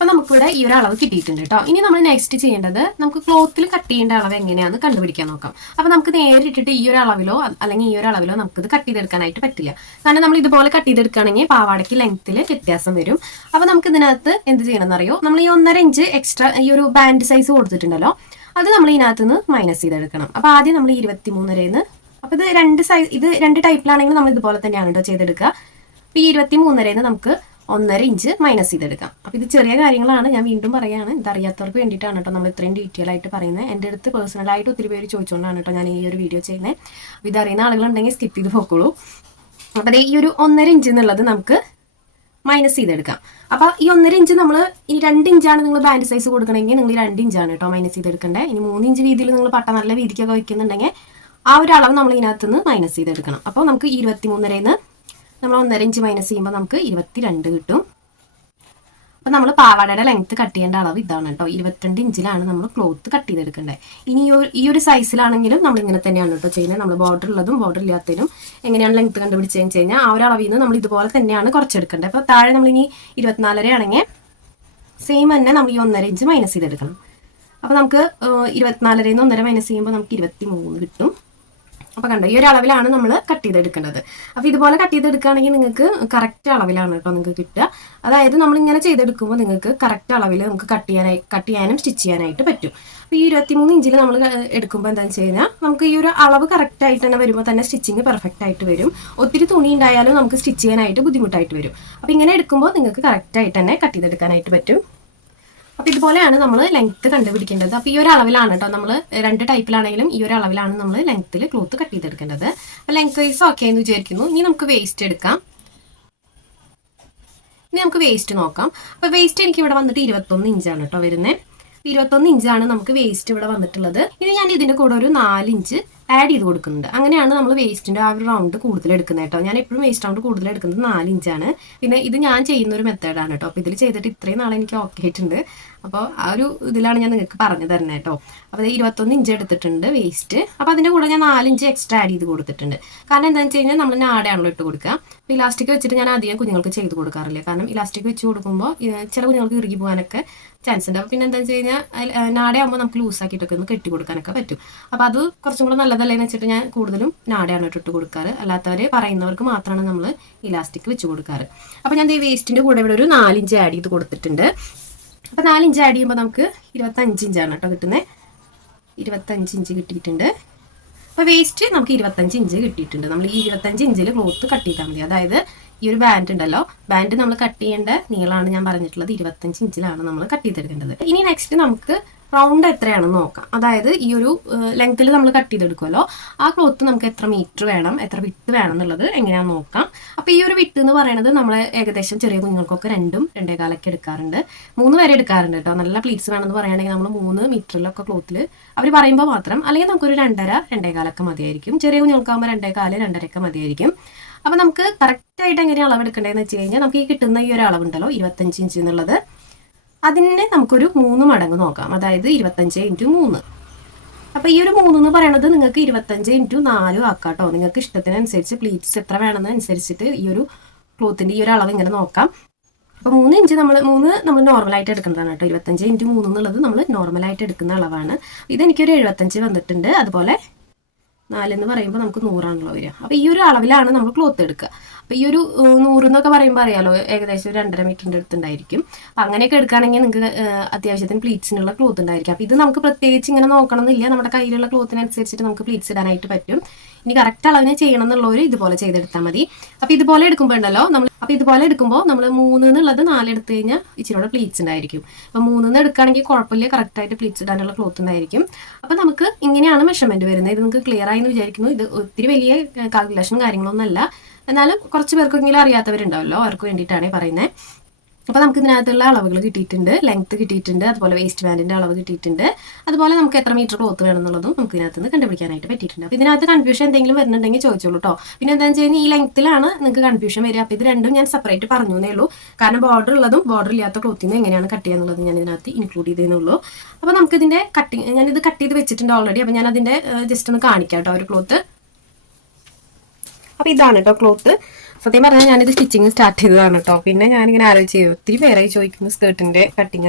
അപ്പൊ നമുക്കിവിടെ ഈ ഒരു അളവ് കിട്ടിയിട്ടുണ്ട് കേട്ടോ ഇനി നമ്മൾ നെക്സ്റ്റ് ചെയ്യേണ്ടത് നമുക്ക് ക്ലോത്തിൽ കട്ട് ചെയ്യേണ്ട അളവ് എങ്ങനെയാണെന്ന് കണ്ടുപിടിക്കാൻ നോക്കാം. അപ്പൊ നമുക്ക് നേരെ ഇട്ടിട്ട് ഈ ഒരു അളവിലോ അല്ലെങ്കിൽ ഈ ഒരു അളവിലോ നമുക്ക് ഇത് കട്ട് ചെയ്തെടുക്കാനായിട്ട് പറ്റില്ല. കാരണം നമ്മൾ ഇതുപോലെ കട്ട് ചെയ്തെടുക്കുകയാണെങ്കിൽ പാവാടയ്ക്ക് ലെങ്ത്തിൽ വ്യത്യാസം വരും. അപ്പൊ നമുക്ക് ഇതിനകത്ത് എന്ത് ചെയ്യണമെന്ന് അറിയോ നമ്മൾ ഈ ഒന്നര ഇഞ്ച് എക്സ്ട്രാ ഈ ഒരു ബാൻഡ് സൈസ് കൊടുത്തിട്ടുണ്ടല്ലോ അത് നമ്മൾ ഇതിനകത്ത് നിന്ന് മൈനസ് ചെയ്തെടുക്കണം. അപ്പൊ ആദ്യം നമ്മൾ ഇരുപത്തി മൂന്നരന്ന് അപ്പൊ ഇത് രണ്ട് സൈസ് ഇത് രണ്ട് ടൈപ്പിലാണെങ്കിൽ നമ്മൾ ഇതുപോലെ തന്നെയാണ് കേട്ടോ ചെയ്തെടുക്കുക. അപ്പൊ ഈ ഇരുപത്തി മൂന്നരന്ന് നമുക്ക് ഒന്നര ഇഞ്ച് മൈനസ് ചെയ്തെടുക്കാം. അപ്പോൾ ഇത് ചെറിയ കാര്യങ്ങളാണ്. ഞാൻ വീണ്ടും പറയുകയാണ് ഇതറിയാത്തവർക്ക് വേണ്ടിയിട്ടാണ് കേട്ടോ നമ്മൾ ഇത്രയും ഡീറ്റെയിൽ ആയിട്ട് പറയുന്നത്. എന്റെ അടുത്ത് പേഴ്സണലായിട്ട് ഒത്തിരി പേര് ചോദിച്ചുകൊണ്ടാണ് കേട്ടോ ഞാൻ ഈ ഒരു വീഡിയോ ചെയ്യുന്നത്. അപ്പം ഇതറിയുന്ന ആളുകളുണ്ടെങ്കിൽ സ്കിപ്പ് ചെയ്ത് പോക്കോളൂ. അപ്പോൾ ഈ ഒരു ഒന്നര ഇഞ്ച് എന്നുള്ളത് നമുക്ക് മൈനസ് ചെയ്തെടുക്കാം. അപ്പോൾ ഈ ഒന്നര ഇഞ്ച് നമ്മൾ ഈ രണ്ട് ഇഞ്ചാണ് നിങ്ങൾ ബാൻഡ് സൈസ് കൊടുക്കണമെങ്കിൽ നിങ്ങൾ രണ്ട് ഇഞ്ചാണ് കേട്ടോ മൈനസ് ചെയ്തെടുക്കേണ്ടത് ഇനി മൂന്ന് ഇഞ്ച് രീതിയിൽ നിങ്ങൾ പട്ട നല്ല വീതിക്കൊക്കെ വയ്ക്കുന്നുണ്ടെങ്കിൽ ആ ഒരു അളവ് നമ്മൾ ഇതിനകത്ത് നിന്ന് മൈനസ് ചെയ്തെടുക്കണം. അപ്പോൾ നമുക്ക് ഇരുപത്തി മൂന്നരന്ന് നമ്മൾ ഒന്നര ഇഞ്ച് മൈനസ് ചെയ്യുമ്പോൾ നമുക്ക് ഇരുപത്തി രണ്ട് കിട്ടും. അപ്പം നമ്മൾ പാവാടയുടെ ലെങ്ത് കട്ട് ചെയ്യേണ്ട അളവ് ഇതാണ് കേട്ടോ. ഇരുപത്തിരണ്ട് ഇഞ്ചിലാണ് നമ്മൾ ക്ലോത്ത് കട്ട് ചെയ്തെടുക്കേണ്ടത്. ഇനി ഈ ഒരു- സൈസിലാണെങ്കിലും നമ്മൾ ഇങ്ങനെ തന്നെയാണ് കേട്ടോ ചെയ്യുന്നത്. നമ്മൾ ബോർഡർ ഉള്ളതും ബോർഡർ ഇല്ലാത്തതിനും എങ്ങനെയാണ് ലെങ്ത് കണ്ടുപിടിച്ചതെന്ന് വെച്ച് കഴിഞ്ഞാൽ ആ ഒരു അളവിൽ നിന്ന് നമ്മൾ ഇതുപോലെ തന്നെയാണ് കുറച്ചെടുക്കേണ്ടത്. അപ്പോൾ താഴെ നമ്മൾ ഇനി ഇരുപത്തിനാലര ആണെങ്കിൽ സെയിം തന്നെ നമ്മൾ ഈ ഒന്നര ഇഞ്ച് മൈനസ് ചെയ്തെടുക്കണം. അപ്പോൾ നമുക്ക് ഇരുപത്തിനാലരയിൽ നിന്ന് ഒന്നര മൈനസ് ചെയ്യുമ്പോൾ നമുക്ക് ഇരുപത്തി മൂന്ന് കിട്ടും. അപ്പൊ കണ്ടോ ഈ ഒരു അളവിലാണ് നമ്മൾ കട്ട് ചെയ്തെടുക്കേണ്ടത്. അപ്പോൾ ഇതുപോലെ കട്ട് ചെയ്തെടുക്കുകയാണെങ്കിൽ നിങ്ങൾക്ക് കറക്റ്റ് അളവിലാണ് കേട്ടോ നിങ്ങൾക്ക് കിട്ടുക. അതായത് നമ്മൾ ഇങ്ങനെ ചെയ്തെടുക്കുമ്പോൾ നിങ്ങൾക്ക് കറക്റ്റ് അളവിൽ നമുക്ക് കട്ട് ചെയ്യാനായി കട്ട് ചെയ്യാനും സ്റ്റിച്ച് ചെയ്യാനായിട്ട് പറ്റും. അപ്പോൾ ഈ ഇരുപത്തിമൂന്ന് ഇഞ്ചിൽ നമ്മൾ എടുക്കുമ്പോൾ എന്താണെന്ന് വെച്ച് കഴിഞ്ഞാൽ നമുക്ക് ഈ ഒരു അളവ് കറക്റ്റ് ആയിട്ട് തന്നെ വരുമ്പോൾ തന്നെ സ്റ്റിച്ചിങ് പെർഫെക്റ്റ് ആയിട്ട് വരും. ഒത്തിരി തുണി ഉണ്ടായാലും നമുക്ക് സ്റ്റിച്ച് ചെയ്യാനായിട്ട് ബുദ്ധിമുട്ടായിട്ട് വരും. അപ്പോൾ ഇങ്ങനെ എടുക്കുമ്പോൾ നിങ്ങൾക്ക് കറക്റ്റ് ആയിട്ട് തന്നെ കട്ട് ചെയ്തെടുക്കാനായിട്ട് പറ്റും. അപ്പൊ ഇതുപോലെയാണ് നമ്മൾ ലെങ്ത്ത് കണ്ടുപിടിക്കേണ്ടത്. അപ്പൊ ഈ ഒരു അളവിലാണ് കേട്ടോ നമ്മൾ രണ്ട് ടൈപ്പിലാണെങ്കിലും ഈ ഒരു അളവിലാണ് നമ്മൾ ലെങ്ത്തിൽ ക്ലോത്ത് കട്ട് ചെയ്തെടുക്കേണ്ടത്. അപ്പൊ ലെങ്ത് വൈസ് ഓക്കെ എന്ന് വിചാരിക്കുന്നു. ഇനി നമുക്ക് വേസ്റ്റ് എടുക്കാം. ഇനി നമുക്ക് വേസ്റ്റ് നോക്കാം. അപ്പൊ വേസ്റ്റ് എനിക്ക് ഇവിടെ വന്നിട്ട് ഇരുപത്തൊന്ന് ഇഞ്ചാണ് കേട്ടോ വരുന്നത് ഇരുപത്തൊന്ന് ഇഞ്ചാണ് നമുക്ക് വേസ്റ്റ് ഇവിടെ വന്നിട്ടുള്ളത്. ഇനി ഞാൻ ഇതിന്റെ കൂടെ ഒരു നാല് ഇഞ്ച് ആഡ് ചെയ്ത് കൊടുക്കുന്നുണ്ട്. അങ്ങനെയാണ് നമ്മൾ വേസ്റ്റിന്റെ ആ ഒരു റൗണ്ട് കൂടുതൽ എടുക്കുന്നത് കേട്ടോ ഞാൻ എപ്പോഴും വേസ്റ്റ് റൗണ്ട് കൂടുതൽ എടുക്കുന്നത് നാല് ഇഞ്ചാണ് പിന്നെ ഇത് ഞാൻ ചെയ്യുന്ന ഒരു മെത്തേഡാണ് കേട്ടോ അപ്പോൾ ഇതിൽ ചെയ്തിട്ട് ഇത്രയും നാളെ എനിക്ക് ഓക്കെ ആയിട്ടുണ്ട്. അപ്പോൾ ആ ഒരു ഇതിലാണ് ഞാൻ നിങ്ങൾക്ക് പറഞ്ഞു തരുന്നത് കേട്ടോ. അപ്പോൾ അത് ഇരുപത്തൊന്ന് ഇഞ്ച് എടുത്തിട്ടുണ്ട് വേസ്റ്റ് അപ്പോൾ അതിന്റെ കൂടെ ഞാൻ നാലിഞ്ച് എക്സ്ട്രാ ആഡ് ചെയ്ത് കൊടുത്തിട്ടുണ്ട്. കാരണം എന്താണെന്ന് വെച്ച് കഴിഞ്ഞാൽ നമ്മൾ നാടെയാണല്ലോ ഇട്ട് കൊടുക്കുക. അപ്പോൾ ഇലാസ്റ്റിക് വെച്ചിട്ട് ഞാൻ അധികം കുഞ്ഞുങ്ങൾക്ക് ചെയ്ത് കൊടുക്കാറില്ല. കാരണം ഇലാസ്റ്റിക് വെച്ച് കൊടുക്കുമ്പോൾ ചില കുഞ്ഞുങ്ങൾക്ക് ഇറുകി പോകാനൊക്കെ ചാൻസ് ഉണ്ട്. അപ്പോൾ പിന്നെ എന്താണെന്ന് വെച്ച് കഴിഞ്ഞാൽ നാടയാകുമ്പോൾ നമുക്ക് ലൂസാക്കിയിട്ടൊക്കെ ഒന്ന് കെട്ടി കൊടുക്കാനൊക്കെ പറ്റും. അപ്പോൾ അത് കുറച്ചും കൂടെ നല്ലതല്ലേ എന്ന് വെച്ചിട്ട് ഞാൻ കൂടുതലും നാടയാണ് ഇട്ടിട്ട് കൊടുക്കാറ്. അല്ലാത്തവർ പറയുന്നവർക്ക് മാത്രമാണ് നമ്മൾ ഇലാസ്റ്റിക് വെച്ച് കൊടുക്കാറ്. അപ്പോൾ ഞാൻ ഈ വേസ്റ്റിന്റെ കൂടെ ഇവിടെ ഒരു നാലിഞ്ച് ആഡ് ചെയ്ത് കൊടുത്തിട്ടുണ്ട്. അപ്പോൾ നാലിഞ്ച് ആഡ് ചെയ്യുമ്പോൾ നമുക്ക് ഇരുപത്തഞ്ച് ഇഞ്ചാണ് കേട്ടോ കിട്ടുന്നത് ഇരുപത്തഞ്ച് ഇഞ്ച് കിട്ടിയിട്ടുണ്ട്. അപ്പോൾ വേസ്റ്റ് നമുക്ക് ഇരുപത്തഞ്ച് ഇഞ്ച് കിട്ടിയിട്ടുണ്ട്. നമ്മൾ ഈ ഇരുപത്തഞ്ച് ഇഞ്ചിൽ ക്ലോത്ത് കട്ട് ചെയ്താൽ മതി. അതായത് ഈ ഒരു ബാൻഡ് ഉണ്ടല്ലോ. ബാൻഡ് നമ്മൾ കട്ട് ചെയ്യേണ്ട നീളമാണ് ഞാൻ പറഞ്ഞിട്ടുള്ളത്. ഇരുപത്തഞ്ച് ഇഞ്ചിലാണ് നമ്മൾ കട്ട് ചെയ്തെടുക്കേണ്ടത്. ഇനി നെക്സ്റ്റ് നമുക്ക് റൗണ്ട് എത്രയാണെന്ന് നോക്കാം. അതായത് ഈ ഒരു ലെങ്ത്തിൽ നമ്മൾ കട്ട് ചെയ്തെടുക്കുമല്ലോ ആ ക്ലോത്ത് നമുക്ക് എത്ര മീറ്റർ വേണം എത്ര വിട്ട് വേണം എന്നുള്ളത് എങ്ങനെയാണെന്ന് നോക്കാം. അപ്പോൾ ഈ ഒരു വിട്ട് എന്ന് പറയുന്നത് നമ്മൾ ഏകദേശം ചെറിയ കുഞ്ഞുങ്ങൾക്കൊക്കെ രണ്ടും രണ്ടേ കാലൊക്കെ എടുക്കാറുണ്ട്. മൂന്ന് വരെ എടുക്കാറുണ്ട് കേട്ടോ. നല്ല പ്ലീറ്റ്സ് വേണമെന്ന് പറയുകയാണെങ്കിൽ നമ്മൾ മൂന്ന് മീറ്ററിലൊക്കെ ക്ലോത്തിൽ അവർ പറയുമ്പോൾ മാത്രം അല്ലെങ്കിൽ നമുക്കൊരു രണ്ടര രണ്ടേ കാലൊക്കെ മതിയായിരിക്കും. ചെറിയ കുഞ്ഞുങ്ങൾക്കാകുമ്പോൾ രണ്ടേ കാൽ രണ്ടരയൊക്കെ മതിയായിരിക്കും. അപ്പോൾ നമുക്ക് കറക്റ്റായിട്ട് എങ്ങനെയാണ് അളവ് എടുക്കേണ്ടതെന്ന് വെച്ച് കഴിഞ്ഞാൽ നമുക്ക് ഈ കിട്ടുന്ന ഈ ഒരു അളവുണ്ടല്ലോ ഇരുപത്തഞ്ച് ഇഞ്ച് എന്നുള്ളത്. അതിനെ നമുക്കൊരു മൂന്ന് മടങ്ങ് നോക്കാം. അതായത് ഇരുപത്തഞ്ച് ഇന്റു മൂന്ന്. അപ്പൊ ഈ ഒരു മൂന്ന് എന്ന് പറയുന്നത് നിങ്ങൾക്ക് ഇരുപത്തഞ്ച് ഇന്റു നാലും ആക്കാം കേട്ടോ നിങ്ങൾക്ക് ഇഷ്ടത്തിനനുസരിച്ച് പ്ലീറ്റ്സ് എത്ര വേണമെന്നനുസരിച്ചിട്ട് ഈ ഒരു ക്ലോത്തിന്റെ ഈ ഒരു അളവ് ഇങ്ങനെ നോക്കാം. അപ്പോൾ മൂന്ന് ഇഞ്ച് നമ്മൾ മൂന്ന് നമ്മൾ നോർമലായിട്ട് എടുക്കുന്നതാണ് കേട്ടോ. ഇരുപത്തഞ്ച് ഇന്റു മൂന്ന് എന്നുള്ളത് നമ്മൾ നോർമലായിട്ട് എടുക്കുന്ന അളവാണ്. ഇതെനിക്കൊരു എഴുപത്തഞ്ച് വന്നിട്ടുണ്ട്. അതുപോലെ നാലെന്ന് പറയുമ്പോൾ നമുക്ക് നൂറാണല്ലോ വരിക. അപ്പോൾ ഈ ഒരു അളവിലാണ് നമ്മൾ ക്ലോത്ത് എടുക്കുക. അപ്പോൾ ഈ ഒരു നൂറ് എന്നൊക്കെ പറയുമ്പോൾ അറിയാലോ ഏകദേശം രണ്ടര മീറ്ററിന്റെ അടുത്തുണ്ടായിരിക്കും. അപ്പോൾ അങ്ങനെയൊക്കെ എടുക്കുകയാണെങ്കിൽ നിങ്ങൾക്ക് അത്യാവശ്യത്തിന് പ്ലീറ്റ്സിനുള്ള ക്ലോത്ത് ഉണ്ടായിരിക്കും. അപ്പോൾ ഇത് നമുക്ക് പ്രത്യേകിച്ച് ഇങ്ങനെ നോക്കണം എന്നില്ല നമ്മുടെ കയ്യിലുള്ള ക്ലോത്തിനനുസരിച്ചിട്ട് നമുക്ക് പ്ലീറ്റ്സ് ഇടാനായിട്ട് പറ്റും. ഇനി കറക്റ്റ് അളവിനെ ചെയ്യണം എന്നുള്ളവർ ഇതുപോലെ ചെയ്തെടുത്താൽ മതി. അപ്പോൾ ഇതുപോലെ എടുക്കുമ്പോൾ ഉണ്ടല്ലോ നമ്മൾ അപ്പോൾ ഇതുപോലെ എടുക്കുമ്പോൾ നമ്മൾ മൂന്ന് എന്നുള്ളത് നാല് എടുത്ത് കഴിഞ്ഞാൽ ഇച്ചിരി പ്ലീറ്റ്സ് ഉണ്ടായിരിക്കും. അപ്പോൾ മൂന്ന് നിന്ന് എടുക്കുകയാണെങ്കിൽ കുഴപ്പമില്ല കറക്റ്റായിട്ട് പ്ലീറ്റ്സ് ഇടാനുള്ള ക്ലോത്ത് ഉണ്ടായിരിക്കും. അപ്പോൾ നമുക്ക് ഇങ്ങനെയാണ് മെഷർമെന്റ് വരുന്നത്. ഇത് നിങ്ങൾക്ക് ക്ലിയർ ആയി എന്ന് വിചാരിക്കുന്നു. ഇത് ഒത്തിരി വലിയ കാൽക്കുലേഷനും കാര്യങ്ങളൊന്നും അല്ല. എന്നാലും കുറച്ച് പേർക്കെങ്കിലും അറിയാത്തവരുണ്ടാവല്ലോ. അവർക്ക് വേണ്ടിയിട്ടാണ് പറയുന്നത് അപ്പോൾ നമുക്ക് ഇതിനകത്തുള്ള അളവുകൾ കിട്ടിയിട്ടുണ്ട്. ലെങ്ത് കിട്ടിയിട്ടുണ്ട്. അതുപോലെ വേസ്റ്റ് ബാൻഡിന്റെ അളവ് കിട്ടിയിട്ടുണ്ട്. അതുപോലെ നമുക്ക് എത്ര മീറ്റർ ക്ലോത്ത് വേണമെന്നുള്ളതും നമുക്ക് ഇതിനകത്ത് നിന്ന് കണ്ടുപിടിക്കാനായിട്ട് പറ്റിയിട്ടുണ്ട്. അപ്പോൾ ഇതിനകത്ത് കൺഫ്യൂഷൻ എന്തെങ്കിലും വരുന്നുണ്ടെങ്കിൽ ചോദിച്ചോളൂ കേട്ടോ പിന്നെ എന്താണെന്ന് വെച്ച് കഴിഞ്ഞാൽ ഈ ലെങ്ത്തിലാണ് നിങ്ങൾക്ക് കൺഫ്യൂഷൻ വരിക. അപ്പോൾ ഇത് രണ്ടും ഞാൻ സെപ്പറേറ്റ് പറഞ്ഞു എന്നേ ഉള്ളൂ. കാരണം ബോർഡർ ഉള്ളതും ബോർഡർ ഇല്ലാത്ത ക്ലോത്തിന് എങ്ങനെയാണ് കട്ട് ചെയ്യാന്നുള്ളത് ഞാൻ ഇതിനകത്ത് ഇൻക്ലൂഡ് ചെയ്തേന്നുള്ളൂ അപ്പോൾ നമുക്ക് ഇതിന്റെ കട്ടിങ് ഞാനിത് കട്ട് ചെയ്ത് വെച്ചിട്ടുണ്ട് ഓൾറെഡി അപ്പോൾ ഞാൻ അതിന്റെ ജസ്റ്റ് ഒന്ന് കാണിക്കാം കേട്ടോ ഒരു ക്ലോത്ത് അപ്പോൾ ഇതാണ് കേട്ടോ ക്ലോത്ത് സത്യം പറഞ്ഞാൽ ഞാനിത് സ്റ്റിച്ചിങ് സ്റ്റാർട്ട് ചെയ്തതാണ് കേട്ടോ പിന്നെ ഞാനിങ്ങനെ ആലോചിച്ച് ഒത്തിരി പേരായി ചോദിക്കുന്നു സ്കേർട്ടിന്റെ കട്ടിംഗ്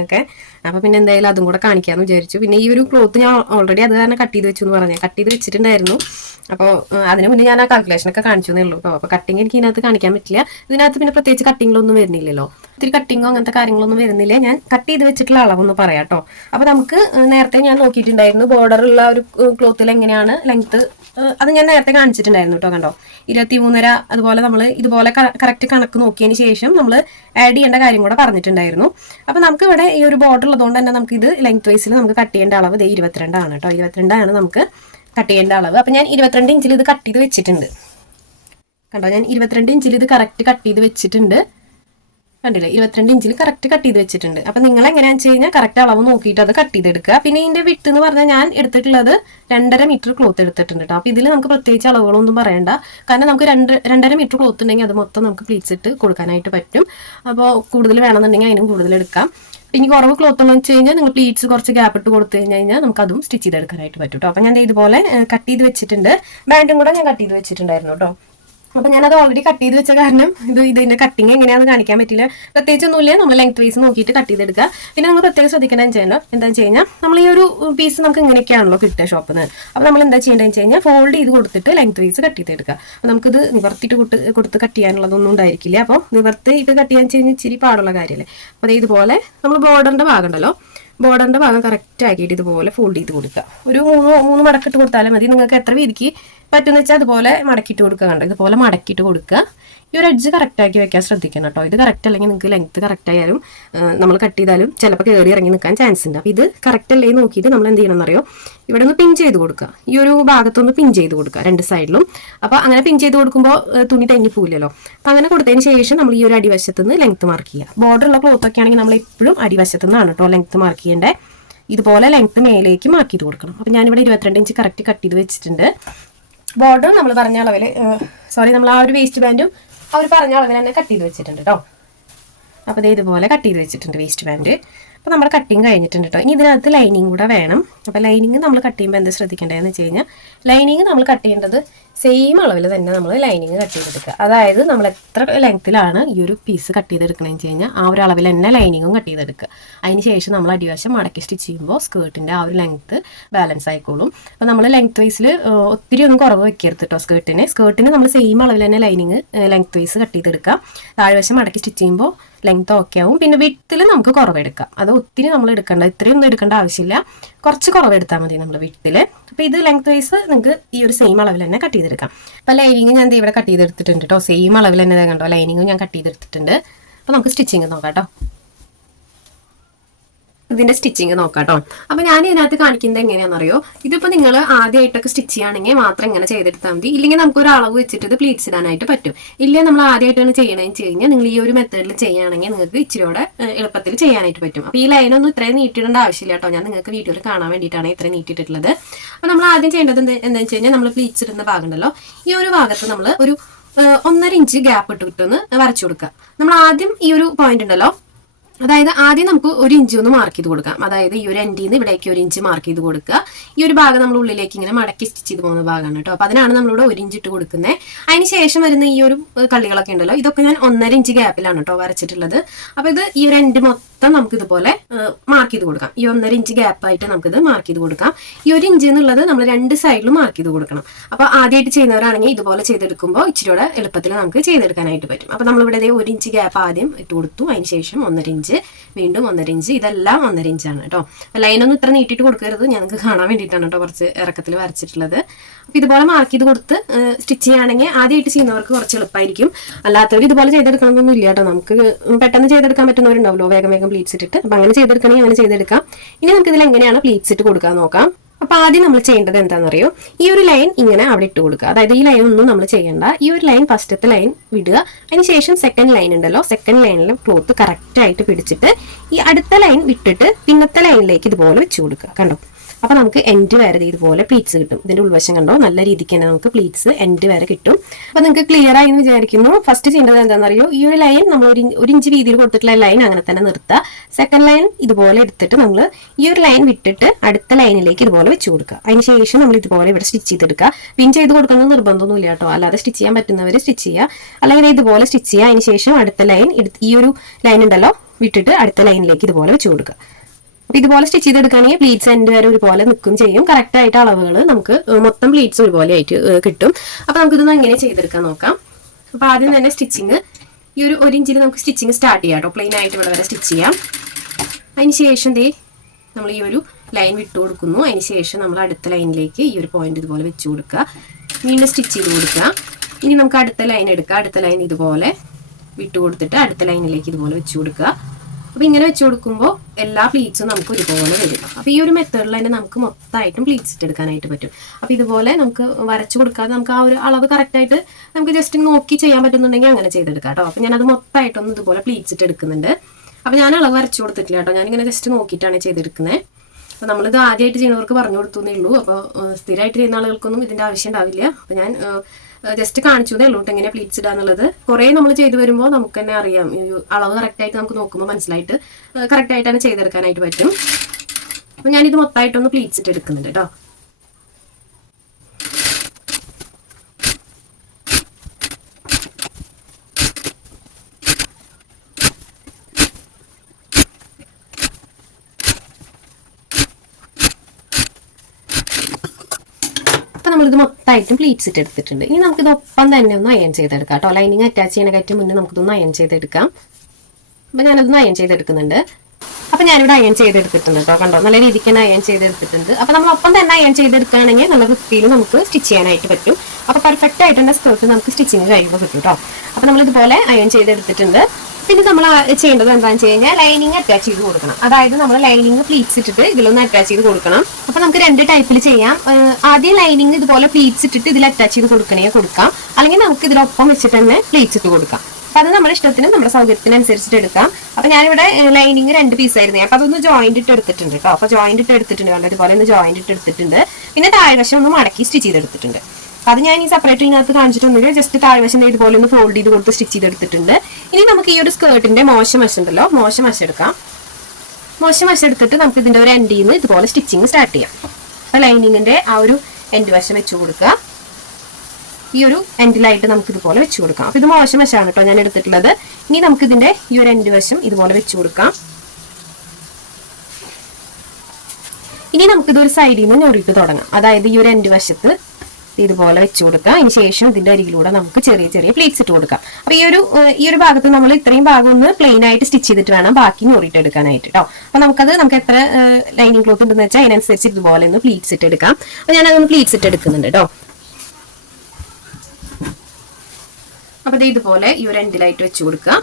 ഒക്കെ അപ്പൊ പിന്നെ എന്തായാലും അതും കൂടെ കാണിക്കാന്ന് വിചാരിച്ചു. പിന്നെ ഈ ഒരു ക്ലോത്ത് ഞാൻ ഓൾറെഡി അത് കാരണം കട്ട് ചെയ്ത് വെച്ചു എന്ന് പറഞ്ഞു. കട്ട് ചെയ്ത് വെച്ചിട്ടുണ്ടായിരുന്നു. അപ്പോൾ അതിന് മുന്നേ ഞാൻ ആ കാൽക്കുലേഷൻ ഒക്കെ കാണിച്ചു എന്നേ ഉള്ളൂ കേട്ടോ. അപ്പോൾ കട്ടിങ് എനിക്ക് ഇതിനകത്ത് കാണിക്കാൻ പറ്റില്ല. ഇതിനകത്ത് പിന്നെ പ്രത്യേകിച്ച് കട്ടിങ്ങളൊന്നും വരുന്നില്ലല്ലോ. ഒത്തിരി കട്ടിങ്ങോ അങ്ങനത്തെ കാര്യങ്ങളൊന്നും വരുന്നില്ല. ഞാൻ കട്ട് ചെയ്ത് വെച്ചിട്ടുള്ള അളവൊന്ന് പറയാം കേട്ടോ. അപ്പോൾ നമുക്ക് നേരത്തെ ഞാൻ നോക്കിയിട്ടുണ്ടായിരുന്നു ബോർഡറുള്ള ഒരു ക്ലോത്തിൽ എങ്ങനെയാണ് ലെങ്ത്ത് അത് ഞാൻ നേരത്തെ കാണിച്ചിട്ടുണ്ടായിരുന്നു കേട്ടോ കണ്ടോ. ഇരുപത്തി മൂന്നര അതുപോലെ നമ്മൾ ഇതുപോലെ കറക്റ്റ് കണക്ക് നോക്കിയതിന് ശേഷം നമ്മൾ ആഡ് ചെയ്യേണ്ട കാര്യം കൂടെ പറഞ്ഞിട്ടുണ്ടായിരുന്നു. അപ്പോൾ നമുക്ക് ഇവിടെ ഈ ഒരു ബോർഡർ ഉള്ളതുകൊണ്ട് തന്നെ നമുക്ക് ഇത് ലെങ്ത് വൈസിൽ നമുക്ക് കട്ട് ചെയ്യേണ്ട അളവ് ഇത് ഇരുപത്തിരണ്ടാണ് കേട്ടോ ഇരുപത്തിരണ്ടാണ് നമുക്ക് കട്ട് ചെയ്യേണ്ട അളവ്. അപ്പം ഞാൻ ഇരുപത്തിരണ്ട് ഇഞ്ചിൽ ഇത് കട്ട് ചെയ്ത് വെച്ചിട്ടുണ്ട്. കണ്ടോ? ഞാൻ ഇരുപത്തിരണ്ട് ഇഞ്ചിൽ ഇത് കറക്റ്റ് കട്ട് ചെയ്ത് വെച്ചിട്ടുണ്ട്. കണ്ടില്ലേ? ഇരുപത്തിരണ്ട് ഇഞ്ചിൽ കറക്റ്റ് കട്ട് ചെയ്ത് വെച്ചിട്ടുണ്ട്. അപ്പൊ നിങ്ങൾ എങ്ങനെയാണെന്ന് വെച്ച് കഴിഞ്ഞാൽ കറക്റ്റ് അളവ് നോക്കിയിട്ട് അത് കട്ട് ചെയ്തെടുക്കുക പിന്നെ ഇതിന്റെ വിട്ട് എന്ന് പറഞ്ഞാൽ ഞാൻ എടുത്തിട്ടുള്ളത് രണ്ടര മീറ്റർ ക്ലോത്ത് എടുത്തിട്ടുണ്ട് കേട്ടോ അപ്പൊ ഇതിൽ നമുക്ക് പ്രത്യേകിച്ച് അളവുകളൊന്നും പറയണ്ട. കാരണം നമുക്ക് രണ്ട് രണ്ടര മീറ്റർ ക്ലോത്ത് ഉണ്ടെങ്കിൽ അത് മൊത്തം നമുക്ക് പ്ലീച്ചിട്ട് കൊടുക്കാനായിട്ട് പറ്റും. അപ്പോൾ കൂടുതൽ വേണമെന്നുണ്ടെങ്കിൽ അതിനും കൂടുതൽ എടുക്കാം. ഇനി കുറവ് ക്ലോത്ത് എന്ന് വെച്ച് കഴിഞ്ഞാൽ നിങ്ങൾ പ്ലീറ്റ്സ് കുറച്ച് ഗ്യാപ്പ് ഇട്ട് കൊടുത്തു കഴിഞ്ഞ് കഴിഞ്ഞാൽ നമുക്ക് അതും സ്റ്റിച്ച് ചെയ്തെടുക്കാനായിട്ട് പറ്റും കേട്ടോ അപ്പം ഞാൻ ഇതുപോലെ കട്ട് ചെയ്ത് വെച്ചിട്ടുണ്ട്. ബാൻഡും കൂടെ ഞാൻ കട്ട് ചെയ്ത് വെച്ചിട്ടുണ്ടായിരുന്നു കേട്ടോ അപ്പൊ ഞാനത് ഓൾറെഡി കട്ട് ചെയ്ത് വെച്ച കാരണം ഇത് ഇതിന്റെ കട്ടിങ് എങ്ങനെയാണെന്ന് കാണിക്കാൻ പറ്റില്ല. പ്രത്യേകിച്ച് ഒന്നുമില്ല നമ്മൾ ലെങ്ത് വൈസ് നോക്കിയിട്ട് കട്ട് ചെയ്തെടുക്കുക. പിന്നെ നമ്മൾ പ്രത്യേകം ശ്രദ്ധിക്കണം ചെയ്യണം എന്താണെന്ന് വെച്ച് കഴിഞ്ഞാൽ നമ്മൾ ഈ ഒരു പീസ് നമുക്ക് ഇങ്ങനെയൊക്കെയാണല്ലോ കിട്ടുക ഷോപ്പിൽ നിന്ന് അപ്പോൾ നമ്മൾ എന്താ ചെയ്യേണ്ടതെന്ന് വെച്ച് കഴിഞ്ഞാൽ ഫോൾഡ് ചെയ്ത് കൊടുത്തിട്ട് ലെങ്ത് വൈസ് കട്ട് ചെയ്തെടുക്കുക. അപ്പോൾ നമുക്കിത് നിവർത്തിയിട്ട് കൊടുത്ത് കൊടുത്ത് കട്ട് ചെയ്യാനുള്ളതൊന്നും ഉണ്ടായിരിക്കില്ല. അപ്പോൾ നിവർത്തി ഇത് കട്ട് ചെയ്യാൻ കഴിഞ്ഞാൽ ഇച്ചിരി പാടുള്ള കാര്യമല്ലേ അപ്പോൾ ഇതുപോലെ നമ്മൾ ബോർഡറിന്റെ ഭാഗം ഉണ്ടല്ലോ ബോർഡറിന്റെ ഭാഗം കറക്റ്റ് ആക്കിയിട്ട് ഇതുപോലെ ഫോൾഡ് ചെയ്ത് കൊടുക്കുക. ഒരു മൂന്ന് മൂന്ന് മടക്കിട്ട് കൊടുത്താലും മതി. നിങ്ങൾക്ക് എത്ര വീതിക്ക് പറ്റുന്ന വെച്ചാൽ അതുപോലെ മടക്കിയിട്ട് കൊടുക്കുക കണ്ടോ? ഇതുപോലെ മടക്കിയിട്ട് കൊടുക്കുക. ഈ ഒരു എഡ്ജ് കറക്റ്റ് ആക്കി വെക്കാൻ ശ്രദ്ധിക്കണം കേട്ടോ. ഇത് കറക്റ്റ് അല്ലെങ്കിൽ നിങ്ങൾക്ക് ലെങ്ത് കറക്റ്റ് ആയാലും നമ്മൾ കട്ട് ചെയ്താലും ചിലപ്പോൾ കയറി ഇറങ്ങി നിൽക്കാൻ ചാൻസ് ഉണ്ട്. അപ്പോൾ ഇത് കറക്റ്റ് അല്ലേ നോക്കിയിട്ട് നമ്മൾ എന്ത് ചെയ്യണം എന്നറിയോ? ഇവിടെ ഒന്ന് പിൻ ചെയ്ത് കൊടുക്കുക. ഈ ഒരു ഭാഗത്തൊന്ന് പിൻ ചെയ്ത് കൊടുക്കുക രണ്ട് സൈഡിലും അപ്പോൾ അങ്ങനെ പിൻ ചെയ്ത് കൊടുക്കുമ്പോൾ തുണി തെങ്ങി പോവില്ലല്ലോ. അപ്പോൾ അങ്ങനെ കൊടുത്തതിന് ശേഷം നമ്മൾ ഈ ഒരു അടിവശത്ത് നിന്ന് ലെങ്ത് മാർക്ക് ചെയ്യുക ഉള്ള ക്ലോത്ത് ഒക്കെ ആണെങ്കിൽ നമ്മൾ എപ്പോഴും അടിവശത്ത് നിന്നാണ് കേട്ടോ ലെങ്ത് മാർക്ക് ചെയ്യേണ്ടത് ഇതുപോലെ ലെങ്ത് മേലേക്ക് മാർക്ക് ചെയ്ത് കൊടുക്കണം. അപ്പോൾ ഞാനിവിടെ ഇരുപത്തിരണ്ട് ഇഞ്ച് കറക്റ്റ് കട്ട് ചെയ്ത് വെച്ചിട്ടുണ്ട്. ബോർഡർ നമ്മൾ പറഞ്ഞ അളവിൽ സോറി നമ്മൾ ആ ഒരു വേസ്റ്റ് ബാൻഡും അവർ പറഞ്ഞ അളവിൽ തന്നെ കട്ട് ചെയ്ത് വെച്ചിട്ടുണ്ട് കേട്ടോ അപ്പോൾ ഇത് ഇതുപോലെ കട്ട് ചെയ്ത് വെച്ചിട്ടുണ്ട് വേസ്റ്റ് ബാൻഡ് അപ്പോൾ നമ്മുടെ കട്ടിങ് കഴിഞ്ഞിട്ടുണ്ട് കേട്ടോ ഇനി ഇതിനകത്ത് ലൈനിങ് കൂടെ വേണം. അപ്പോൾ ലൈനിങ് നമ്മൾ കട്ട് ചെയ്യുമ്പോൾ എന്ത് ശ്രദ്ധിക്കേണ്ടതെന്ന് വെച്ച് കഴിഞ്ഞാൽ ലൈനിങ് നമ്മൾ കട്ട് ചെയ്യേണ്ടത് സെയിം അളവിൽ തന്നെ നമ്മൾ ലൈനിങ് കട്ട് ചെയ്തെടുക്കുക. അതായത് നമ്മൾ എത്ര ലെങ്ത്തിലാണ് ഈ ഒരു പീസ് കട്ട് ചെയ്തെടുക്കണമെന്ന് വെച്ച് കഴിഞ്ഞാൽ ആ ഒരു അളവിൽ തന്നെ ലൈനിങ്ങും കട്ട് ചെയ്തെടുക്കുക. അതിന് ശേഷം നമ്മൾ അടിവശം മടക്കി സ്റ്റിച്ച് ചെയ്യുമ്പോൾ സ്കേർട്ടിന്റെ ആ ഒരു ലെങ്ത്ത് ബാലൻസ് ആയിക്കോളും. അപ്പോൾ നമ്മൾ ലെങ്ത് വൈസിൽ ഒത്തിരി ഒന്നും കുറവ് വെക്കരുത് കേട്ടോ സ്കേർട്ടിന് സ്കേർട്ടിന് നമ്മൾ സെയിം അളവിൽ തന്നെ ലൈനിങ് ലെങ്ത് വൈസ് കട്ട് ചെയ്തെടുക്കുക. താഴ്വശം മടക്കി സ്റ്റിച്ച് ചെയ്യുമ്പോൾ ലെങ്ത് ഓക്കെ ആവും. പിന്നെ വിട്ടിൽ നമുക്ക് കുറവെടുക്കാം. അത് ഒത്തിരി നമ്മൾ എടുക്കേണ്ട ഇത്രയൊന്നും എടുക്കേണ്ട ആവശ്യമില്ല. കുറച്ച് കുറവെടുത്താൽ മതി നമ്മൾ വിട്ടിൽ അപ്പോൾ ഇത് ലെങ്ത് വൈസ് നിങ്ങൾക്ക് ഈ ഒരു സെയിം അളവിൽ തന്നെ കട്ട് ചെയ്തെടുക്കാം. അപ്പോൾ ലൈനിങ് ഞാൻ ഇവിടെ കട്ട് ചെയ്തെടുത്തിട്ടുണ്ട് കേട്ടോ സെയിം അളവിൽ തന്നെ കണ്ടോ ലൈനിങ്ങും ഞാൻ കട്ട് ചെയ്തെടുത്തിട്ടുണ്ട്. അപ്പോൾ നമുക്ക് സ്റ്റിച്ചിങ് നോക്കാം കേട്ടോ ഇതിന്റെ സ്റ്റിച്ചിങ് നോക്കാട്ടോ. കേട്ടോ അപ്പൊ ഞാൻ ഇതിനകത്ത് കാണിക്കുന്നത് എങ്ങനെയാണെന്നറിയോ? ഇതിപ്പോ നിങ്ങൾ ആദ്യമായിട്ടൊക്കെ സ്റ്റിച്ച് ചെയ്യുകയാണെങ്കിൽ മാത്രം ഇങ്ങനെ ചെയ്തെടുത്താൽ മതി. ഇല്ലെങ്കിൽ നമുക്ക് ഒരു അളവ് വെച്ചിട്ട് ഇത് പ്ലീറ്റ്സ് ഇടാനായിട്ട് പറ്റും. ഇല്ല നമ്മൾ ആദ്യമായിട്ടാണ് ചെയ്യണമെന്ന് വെച്ച് കഴിഞ്ഞാൽ നിങ്ങൾ ഈ ഒരു മെത്തേഡിൽ ചെയ്യുകയാണെങ്കിൽ നിങ്ങൾക്ക് ഇച്ചിരിയോടെ എളുപ്പത്തിൽ ചെയ്യാനായിട്ട് പറ്റും. അപ്പൊ ഈ ലൈനൊന്നും ഇത്രയും നീട്ടിടേണ്ട ആവശ്യമില്ല കേട്ടോ. ഞാൻ നിങ്ങൾക്ക് വീഡിയോയിൽ കാണാൻ വേണ്ടിയിട്ടാണ് ഇത്രയും നീട്ടിയിട്ടുള്ളത്. അപ്പൊ നമ്മൾ ആദ്യം ചെയ്യേണ്ടത് എന്ത് എന്താണെന്ന് വെച്ച് കഴിഞ്ഞാൽ നമ്മൾ പ്ലീറ്റ്സ് ഇടുന്ന ഭാഗം ഉണ്ടല്ലോ ഈ ഒരു ഭാഗത്ത് നമ്മൾ ഒരു ഒന്നര ഇഞ്ച് ഗ്യാപ്പ് ഇട്ടിട്ടൊന്ന് വരച്ചു കൊടുക്കുക. നമ്മൾ ആദ്യം ഈ ഒരു പോയിന്റ് ഉണ്ടല്ലോ അതായത് ആദ്യം നമുക്ക് ഒരു ഇഞ്ച് ഒന്ന് മാർക്ക് ചെയ്ത് കൊടുക്കാം. അതായത് ഈ ഒരു എൻഡിൽ നിന്ന് ഇവിടേക്ക് ഒരു ഇഞ്ച് മാർക്ക് ചെയ്ത് കൊടുക്കുക. ഈ ഒരു ഭാഗം നമ്മൾ ഉള്ളിലേക്ക് ഇങ്ങനെ മടക്കി സ്റ്റിച്ച് ചെയ്ത് പോകുന്ന ഭാഗമാണ് കേട്ടോ. അപ്പൊ അതിനാണ് നമ്മളിവിടെ ഒരു ഇഞ്ച് ഇട്ട് കൊടുക്കുന്നത്. അതിന് ശേഷം വരുന്ന ഈ ഒരു കള്ളികളൊക്കെ ഉണ്ടല്ലോ. ഇതൊക്കെ ഞാൻ ഒന്നര ഇഞ്ച് ഗ്യാപ്പിലാണ് കേട്ടോ വരച്ചിട്ടുള്ളത്. അപ്പൊ ഇത് ഈ ഒരു എൻഡ് മൊത്തം നമുക്ക് ഇതുപോലെ മാർക്ക് ചെയ്ത് കൊടുക്കാം. ഈ ഒന്നര ഇഞ്ച് ഗ്യാപ്പായിട്ട് നമുക്കിത് മാർക്ക് ചെയ്ത് കൊടുക്കാം. ഈ ഒരു ഇഞ്ച് എന്നുള്ളത് നമ്മൾ രണ്ട് സൈഡിലും മാർക്ക് ചെയ്ത് കൊടുക്കണം. അപ്പോൾ ആദ്യമായിട്ട് ചെയ്യുന്നവരാണെങ്കിൽ ഇതുപോലെ ചെയ്തെടുക്കുമ്പോൾ ഇച്ചിരിയുടെ എളുപ്പത്തിൽ നമുക്ക് ചെയ്തെടുക്കാനായിട്ട് പറ്റും. അപ്പൊ നമ്മളിവിടെ ഒരു ഇഞ്ച് ഗ്യാപ്പ് ആദ്യം ഇട്ട് കൊടുത്തു. അതിന് ശേഷം ഒന്നര ഇഞ്ച് വീണ്ടും ഒന്നര ഇഞ്ച് ഇതെല്ലാം ഒന്നര ഇഞ്ചാണ് കേട്ടോ ലൈനൊന്നും ഇത്ര നീട്ടിട്ട് കൊടുക്കരുത്. ഞങ്ങൾക്ക് കാണാൻ വേണ്ടിയിട്ടാണ് കേട്ടോ കുറച്ച് ഇറക്കത്തിൽ വരച്ചിട്ടുള്ളത്. അപ്പോൾ ഇതുപോലെ മാർക്ക് ചെയ്ത് കൊടുത്ത് സ്റ്റിച്ച് ചെയ്യുകയാണെങ്കിൽ ആദ്യമായിട്ട് ചെയ്യുന്നവർക്ക് കുറച്ച് എളുപ്പമായിരിക്കും അല്ലാത്തവർ ഇതുപോലെ ചെയ്തെടുക്കണമെന്നൊന്നും ഇല്ല കേട്ടോ നമുക്ക് പെട്ടെന്ന് ചെയ്തെടുക്കാൻ പറ്റുന്നവരുണ്ടാവുമല്ലോ. വേഗം വേഗം പ്ലീറ്റ്സ് ഇട്ടിട്ട്. അപ്പൊ അങ്ങനെ ചെയ്തെടുക്കണമെങ്കിൽ അങ്ങനെ ചെയ്തെടുക്കാം. ഇനി നമുക്ക് ഇതിൽ എങ്ങനെയാണ് പ്ലീറ്റ്സ് ഇട്ട് കൊടുക്കാൻ നോക്കാം. അപ്പൊ ആദ്യം നമ്മൾ ചെയ്യേണ്ടത് എന്താണെന്നറിയോ ഈ ഒരു ലൈൻ ഇങ്ങനെ അവിടെ ഇട്ട് കൊടുക്കുക. അതായത് ഈ ലൈൻ ഒന്നും നമ്മൾ ചെയ്യേണ്ട. ഈ ഒരു ലൈൻ ഫസ്റ്റത്തെ ലൈൻ വിടുക. അതിനുശേഷം സെക്കൻഡ് ലൈൻ ഉണ്ടല്ലോ. സെക്കൻഡ് ലൈനിൽ ക്ലോത്ത് കറക്റ്റ് ആയിട്ട് പിടിച്ചിട്ട് ഈ അടുത്ത ലൈൻ വിട്ടിട്ട് പിന്നത്തെ ലൈനിലേക്ക് ഇതുപോലെ വെച്ച് കൊടുക്കുക. കണ്ടോ? അപ്പോൾ നമുക്ക് എൻഡ് വരെ ഇതുപോലെ പ്ലീറ്റ്സ് കിട്ടും. ഇതിന്റെ ഉൾവശം കണ്ടോ? നല്ല രീതിക്ക് തന്നെ നമുക്ക് പ്ലീറ്റ്സ് എൻഡ് വരെ കിട്ടും. അപ്പോൾ നിങ്ങൾക്ക് ക്ലിയർ ആയി എന്ന് വിചാരിക്കുന്നു. ഫസ്റ്റ് ചെയ്യേണ്ടത് എന്താണെന്ന് അറിയോ ഈ ഒരു ലൈൻ നമ്മൾ ഒരു ഇഞ്ച് വീതിയിൽ കൊടുത്തിട്ടുള്ള ലൈൻ അങ്ങനെ തന്നെ നിർത്തുക സെക്കൻഡ് ലൈൻ ഇതുപോലെ എടുത്തിട്ട് നമ്മൾ ഈ ഒരു ലൈൻ വിട്ടിട്ട് അടുത്ത ലൈനിലേക്ക് ഇതുപോലെ വെച്ച് കൊടുക്കുക. അതിന് ശേഷം നമ്മൾ ഇതുപോലെ ഇവിടെ സ്റ്റിച്ച് ചെയ്തെടുക്കുക. പിൻ ചെയ്ത് കൊടുക്കുന്നത് നിർബന്ധമൊന്നുമില്ല കേട്ടോ. അല്ലാതെ സ്റ്റിച്ച് ചെയ്യാൻ പറ്റുന്നവർ സ്റ്റിച്ച് ചെയ്യുക. അല്ലെങ്കിൽ ഇതുപോലെ സ്റ്റിച്ച് ചെയ്യുക. അതിന് ശേഷം അടുത്ത ലൈൻ ഈ ഒരു ലൈൻ ഉണ്ടല്ലോ വിട്ടിട്ട് അടുത്ത ലൈനിലേക്ക് ഇതുപോലെ വെച്ച് കൊടുക്കുക. അപ്പൊ ഇതുപോലെ സ്റ്റിച്ച് ചെയ്തെടുക്കുകയാണെങ്കിൽ പ്ലീറ്റ്സ് എൻഡ് വരെ ഒരുപോലെ നിൽക്കും ചെയ്യും. കറക്റ്റ് ആയിട്ട് അളവുകൾ നമുക്ക് മൊത്തം പ്ലീറ്റ്സ് ഒരുപോലെ ആയിട്ട് കിട്ടും. അപ്പൊ നമുക്കിതൊന്ന് എങ്ങനെ ചെയ്തെടുക്കാൻ നോക്കാം. അപ്പൊ ആദ്യം തന്നെ സ്റ്റിച്ചിങ് ഈ ഒരു ഒരു ഇഞ്ചിൽ നമുക്ക് സ്റ്റിച്ചിങ് സ്റ്റാർട്ട് ചെയ്യാം കേട്ടോ. പ്ലെയിൻ ആയിട്ട് ഇവിടെ വരെ സ്റ്റിച്ച് ചെയ്യാം. അതിന് ശേഷം ദേ നമ്മൾ ഈ ഒരു ലൈൻ വിട്ടു കൊടുക്കുന്നു. അതിന് ശേഷം നമ്മൾ അടുത്ത ലൈനിലേക്ക് ഈ ഒരു പോയിന്റ് ഇതുപോലെ വെച്ച് കൊടുക്കുക. വീണ്ടും സ്റ്റിച്ച് ചെയ്ത് കൊടുക്കുക. ഇനി നമുക്ക് അടുത്ത ലൈൻ എടുക്കുക അടുത്ത ലൈൻ ഇതുപോലെ വിട്ടു കൊടുത്തിട്ട് അടുത്ത ലൈനിലേക്ക് ഇതുപോലെ വെച്ച് കൊടുക്കുക. അപ്പോൾ ഇങ്ങനെ വെച്ച് കൊടുക്കുമ്പോൾ എല്ലാ പ്ലീറ്റ്സും നമുക്ക് ഒരുപോലെ വരും. അപ്പോൾ ഈ ഒരു മെത്തേഡിൽ തന്നെ നമുക്ക് മൊത്തമായിട്ടും പ്ലീറ്റ്സ് ഇട്ടെടുക്കാനായിട്ട് പറ്റും. അപ്പോൾ ഇതുപോലെ നമുക്ക് വരച്ചു കൊടുക്കാതെ നമുക്ക് ആ ഒരു അളവ് കറക്റ്റായിട്ട് നമുക്ക് ജസ്റ്റ് നോക്കി ചെയ്യാൻ പറ്റുന്നുണ്ടെങ്കിൽ അങ്ങനെ ചെയ്തെടുക്കാം കേട്ടോ. അപ്പോൾ ഞാനത് മൊത്തമായിട്ടൊന്ന് ഇതുപോലെ പ്ലീറ്റ്സ് ഇട്ട് എടുക്കുന്നുണ്ട്. അപ്പോൾ ഞാൻ അളവ് വരച്ചു കൊടുത്തിട്ടില്ല കേട്ടോ. ഞാനിങ്ങനെ ജസ്റ്റ് നോക്കിയിട്ടാണ് ചെയ്തെടുക്കുന്നത് അപ്പോൾ നമ്മളിത് ആദ്യമായിട്ട് ചെയ്യുന്നവർക്ക് പറഞ്ഞു കൊടുത്തേ ഉള്ളൂ. അപ്പോൾ സ്ഥിരമായിട്ട് ചെയ്യുന്ന ആളുകൾക്കൊന്നും ഇതിന്റെ ആവശ്യം ഉണ്ടാവില്ല. അപ്പോൾ ഞാൻ ജസ്റ്റ് കാണിച്ചു തന്നെ ഉള്ളൂ എങ്ങനെ പ്ലീറ്റ്സ് എന്നുള്ളത്. കുറേ നമ്മൾ ചെയ്തു വരുമ്പോൾ നമുക്ക് തന്നെ അറിയാം. അളവ് കറക്റ്റായിട്ട് നമുക്ക് നോക്കുമ്പോൾ മനസ്സിലായിട്ട് കറക്റ്റായിട്ടാണ് ചെയ്തെടുക്കാനായിട്ട് പറ്റും. അപ്പം ഞാനിത് മൊത്തമായിട്ടൊന്ന് പ്ലീറ്റ്സ് ഇട്ട് എടുക്കുന്നുണ്ട് കേട്ടോ അപ്പൊ നമ്മളിത് പ്ലീറ്റ്സ് ഇട്ട് എടുത്തിട്ടുണ്ട്. ഇനി നമുക്കിത് ഒപ്പം തന്നെ ഒന്ന് അയൺ ചെയ്തെടുക്കാം കേട്ടോ. ലൈനിങ് അറ്റാച്ച് ചെയ്യണ ചെയ്യണക്കായിട്ട് മുന്നേ നമുക്കിതൊന്ന് അയൺ ചെയ്തെടുക്കാം. അപ്പൊ ഞാനതൊന്ന് അയൺ ചെയ്തെടുക്കുന്നുണ്ട്. അപ്പൊ ഞാനിവിടെ അയൺ ചെയ്തെടുത്തിട്ടുണ്ട് കേട്ടോ. കണ്ടോ? നല്ല രീതിക്ക് തന്നെ അയൺ ചെയ്തെടുത്തിട്ടുണ്ട്. അപ്പൊ നമ്മൾ ഒപ്പം തന്നെ അയൺ ചെയ്തെടുക്കുകയാണെങ്കിൽ നല്ല വൃത്തിയിൽ നമുക്ക് സ്റ്റിച്ച് ചെയ്യാനായിട്ട് പറ്റും. അപ്പൊ പെർഫെക്റ്റ് ആയിട്ടുള്ള സ്കേർട്ട് നമുക്ക് സ്റ്റിച്ചിങ് കഴിയുമ്പോൾ കിട്ടും കേട്ടോ. അപ്പൊ നമ്മൾ ഇതുപോലെ അയൺ ചെയ്തെടുത്തിട്ടുണ്ട്. പിന്നെ നമ്മൾ ചെയ്യേണ്ടത് എന്താണെന്ന് വെച്ച് കഴിഞ്ഞാൽ ലൈനിങ് അറ്റാച്ച് ചെയ്ത് കൊടുക്കണം. അതായത് നമ്മൾ ലൈനിങ് പ്ലീറ്റ്സ് ഇട്ടിട്ട് ഇതിലൊന്ന് അറ്റാച്ച് ചെയ്ത് കൊടുക്കണം. അപ്പൊ നമുക്ക് രണ്ട് ടൈപ്പിൽ ചെയ്യാം. ആദ്യം ലൈനിങ് ഇതുപോലെ പ്ലീറ്റ്സ് ഇട്ടിട്ട് ഇതിൽ അറ്റാച്ച് ചെയ്ത് കൊടുക്കണേ കൊടുക്കാം. അല്ലെങ്കിൽ നമുക്ക് ഇതിലൊപ്പം വെച്ചിട്ട് തന്നെ പ്ലീറ്റ്സ് ഇട്ട് കൊടുക്കാം. അപ്പൊ അത് നമ്മുടെ ഇഷ്ടത്തിന് നമ്മുടെ സൗകര്യത്തിനനുസരിച്ചിട്ട് എടുക്കാം. അപ്പൊ ഞാനിവിടെ ലൈനിങ് രണ്ട് പീസ് ആയിരുന്നു. അപ്പൊ അതൊന്ന് ജോയിന്റ് ഇട്ട് എടുത്തിട്ടുണ്ട് കേട്ടോ അപ്പൊ ജോയിന്റ് ഇട്ട് എടുത്തിട്ടുണ്ട് കണ്ടോ? ഇതുപോലെ ഒന്ന് ജോയിന്റ് ഇട്ട് എടുത്തിട്ടുണ്ട്. പിന്നെ താഴ്വശം ഒന്ന് മടക്കി സ്റ്റിച്ച് ചെയ്തെടുത്തിട്ടുണ്ട് അത് ഞാൻ ഈ സെപ്പറേറ്റ് ഇതിനകത്ത് കാണിച്ചിട്ടൊന്നുമില്ല. ജസ്റ്റ് താഴ്വശം ഇതുപോലെ ഒന്ന് ഫോൾഡ് ചെയ്ത് കൊടുത്ത് സ്റ്റിച്ച് ചെയ്തെടുത്തിട്ടുണ്ട്. ഇനി നമുക്ക് ഈ ഒരു സ്കേർട്ടിന്റെ മോശം വശം ഉണ്ടല്ലോ. മോശം വശം എടുക്കാം. മോശം വശം എടുത്തിട്ട് നമുക്ക് ഇതിന്റെ ഒരു എൻഡിൽ നിന്ന് ഇതുപോലെ സ്റ്റിച്ചിങ് സ്റ്റാർട്ട് ചെയ്യാം. അപ്പൊ ലൈനിങ്ങിന്റെ ആ ഒരു എൻഡ് വശം വെച്ച് കൊടുക്കുക. ഈ ഒരു എൻഡിലായിട്ട് നമുക്ക് ഇതുപോലെ വെച്ച് കൊടുക്കാം. അപ്പൊ ഇത് മോശം വശമാണ് കേട്ടോ ഞാൻ എടുത്തിട്ടുള്ളത്. ഇനി നമുക്ക് ഇതിന്റെ ഈ ഒരു എൻഡ് വശം ഇതുപോലെ വെച്ച് കൊടുക്കാം. ഇനി നമുക്കിത് ഒരു സൈഡിൽ നിന്ന് ഞൊറിയിട്ട് തുടങ്ങാം. അതായത് ഈ ഒരു എൻഡ് വശത്ത് ഇതുപോലെ വെച്ച് കൊടുക്കാം അതിന് ശേഷം ഇതിന്റെ അരികിലൂടെ നമുക്ക് ചെറിയ ചെറിയ പ്ലേറ്റ്സ് ഇട്ട് കൊടുക്കാം. അപ്പൊ ഈ ഒരു ഈ ഒരു ഭാഗത്ത് നമ്മൾ ഇത്രയും ഭാഗം ഒന്ന് പ്ലെയിൻ ആയിട്ട് സ്റ്റിച്ച് ചെയ്തിട്ട് വേണം ബാക്കി ഞൊറിയിട്ട് എടുക്കാനായിട്ട് കേട്ടോ അപ്പൊ നമുക്കത് നമുക്ക് എത്ര ലൈനിങ് ക്ലോത്ത് ഉണ്ടെന്ന് വെച്ചാൽ അതിനനുസരിച്ച് ഇതുപോലെ ഒന്ന് പ്ലീറ്റ്സ് ഇട്ട് എടുക്കാം. അപ്പൊ ഞാൻ അതൊന്ന് പ്ലീറ്റ്സ് ഇട്ട് എടുക്കുന്നുണ്ട് കേട്ടോ അപ്പൊ ദേ ഇതുപോലെ ഈ ഒരു എൻഡിലായിട്ട് വെച്ച് കൊടുക്കുക.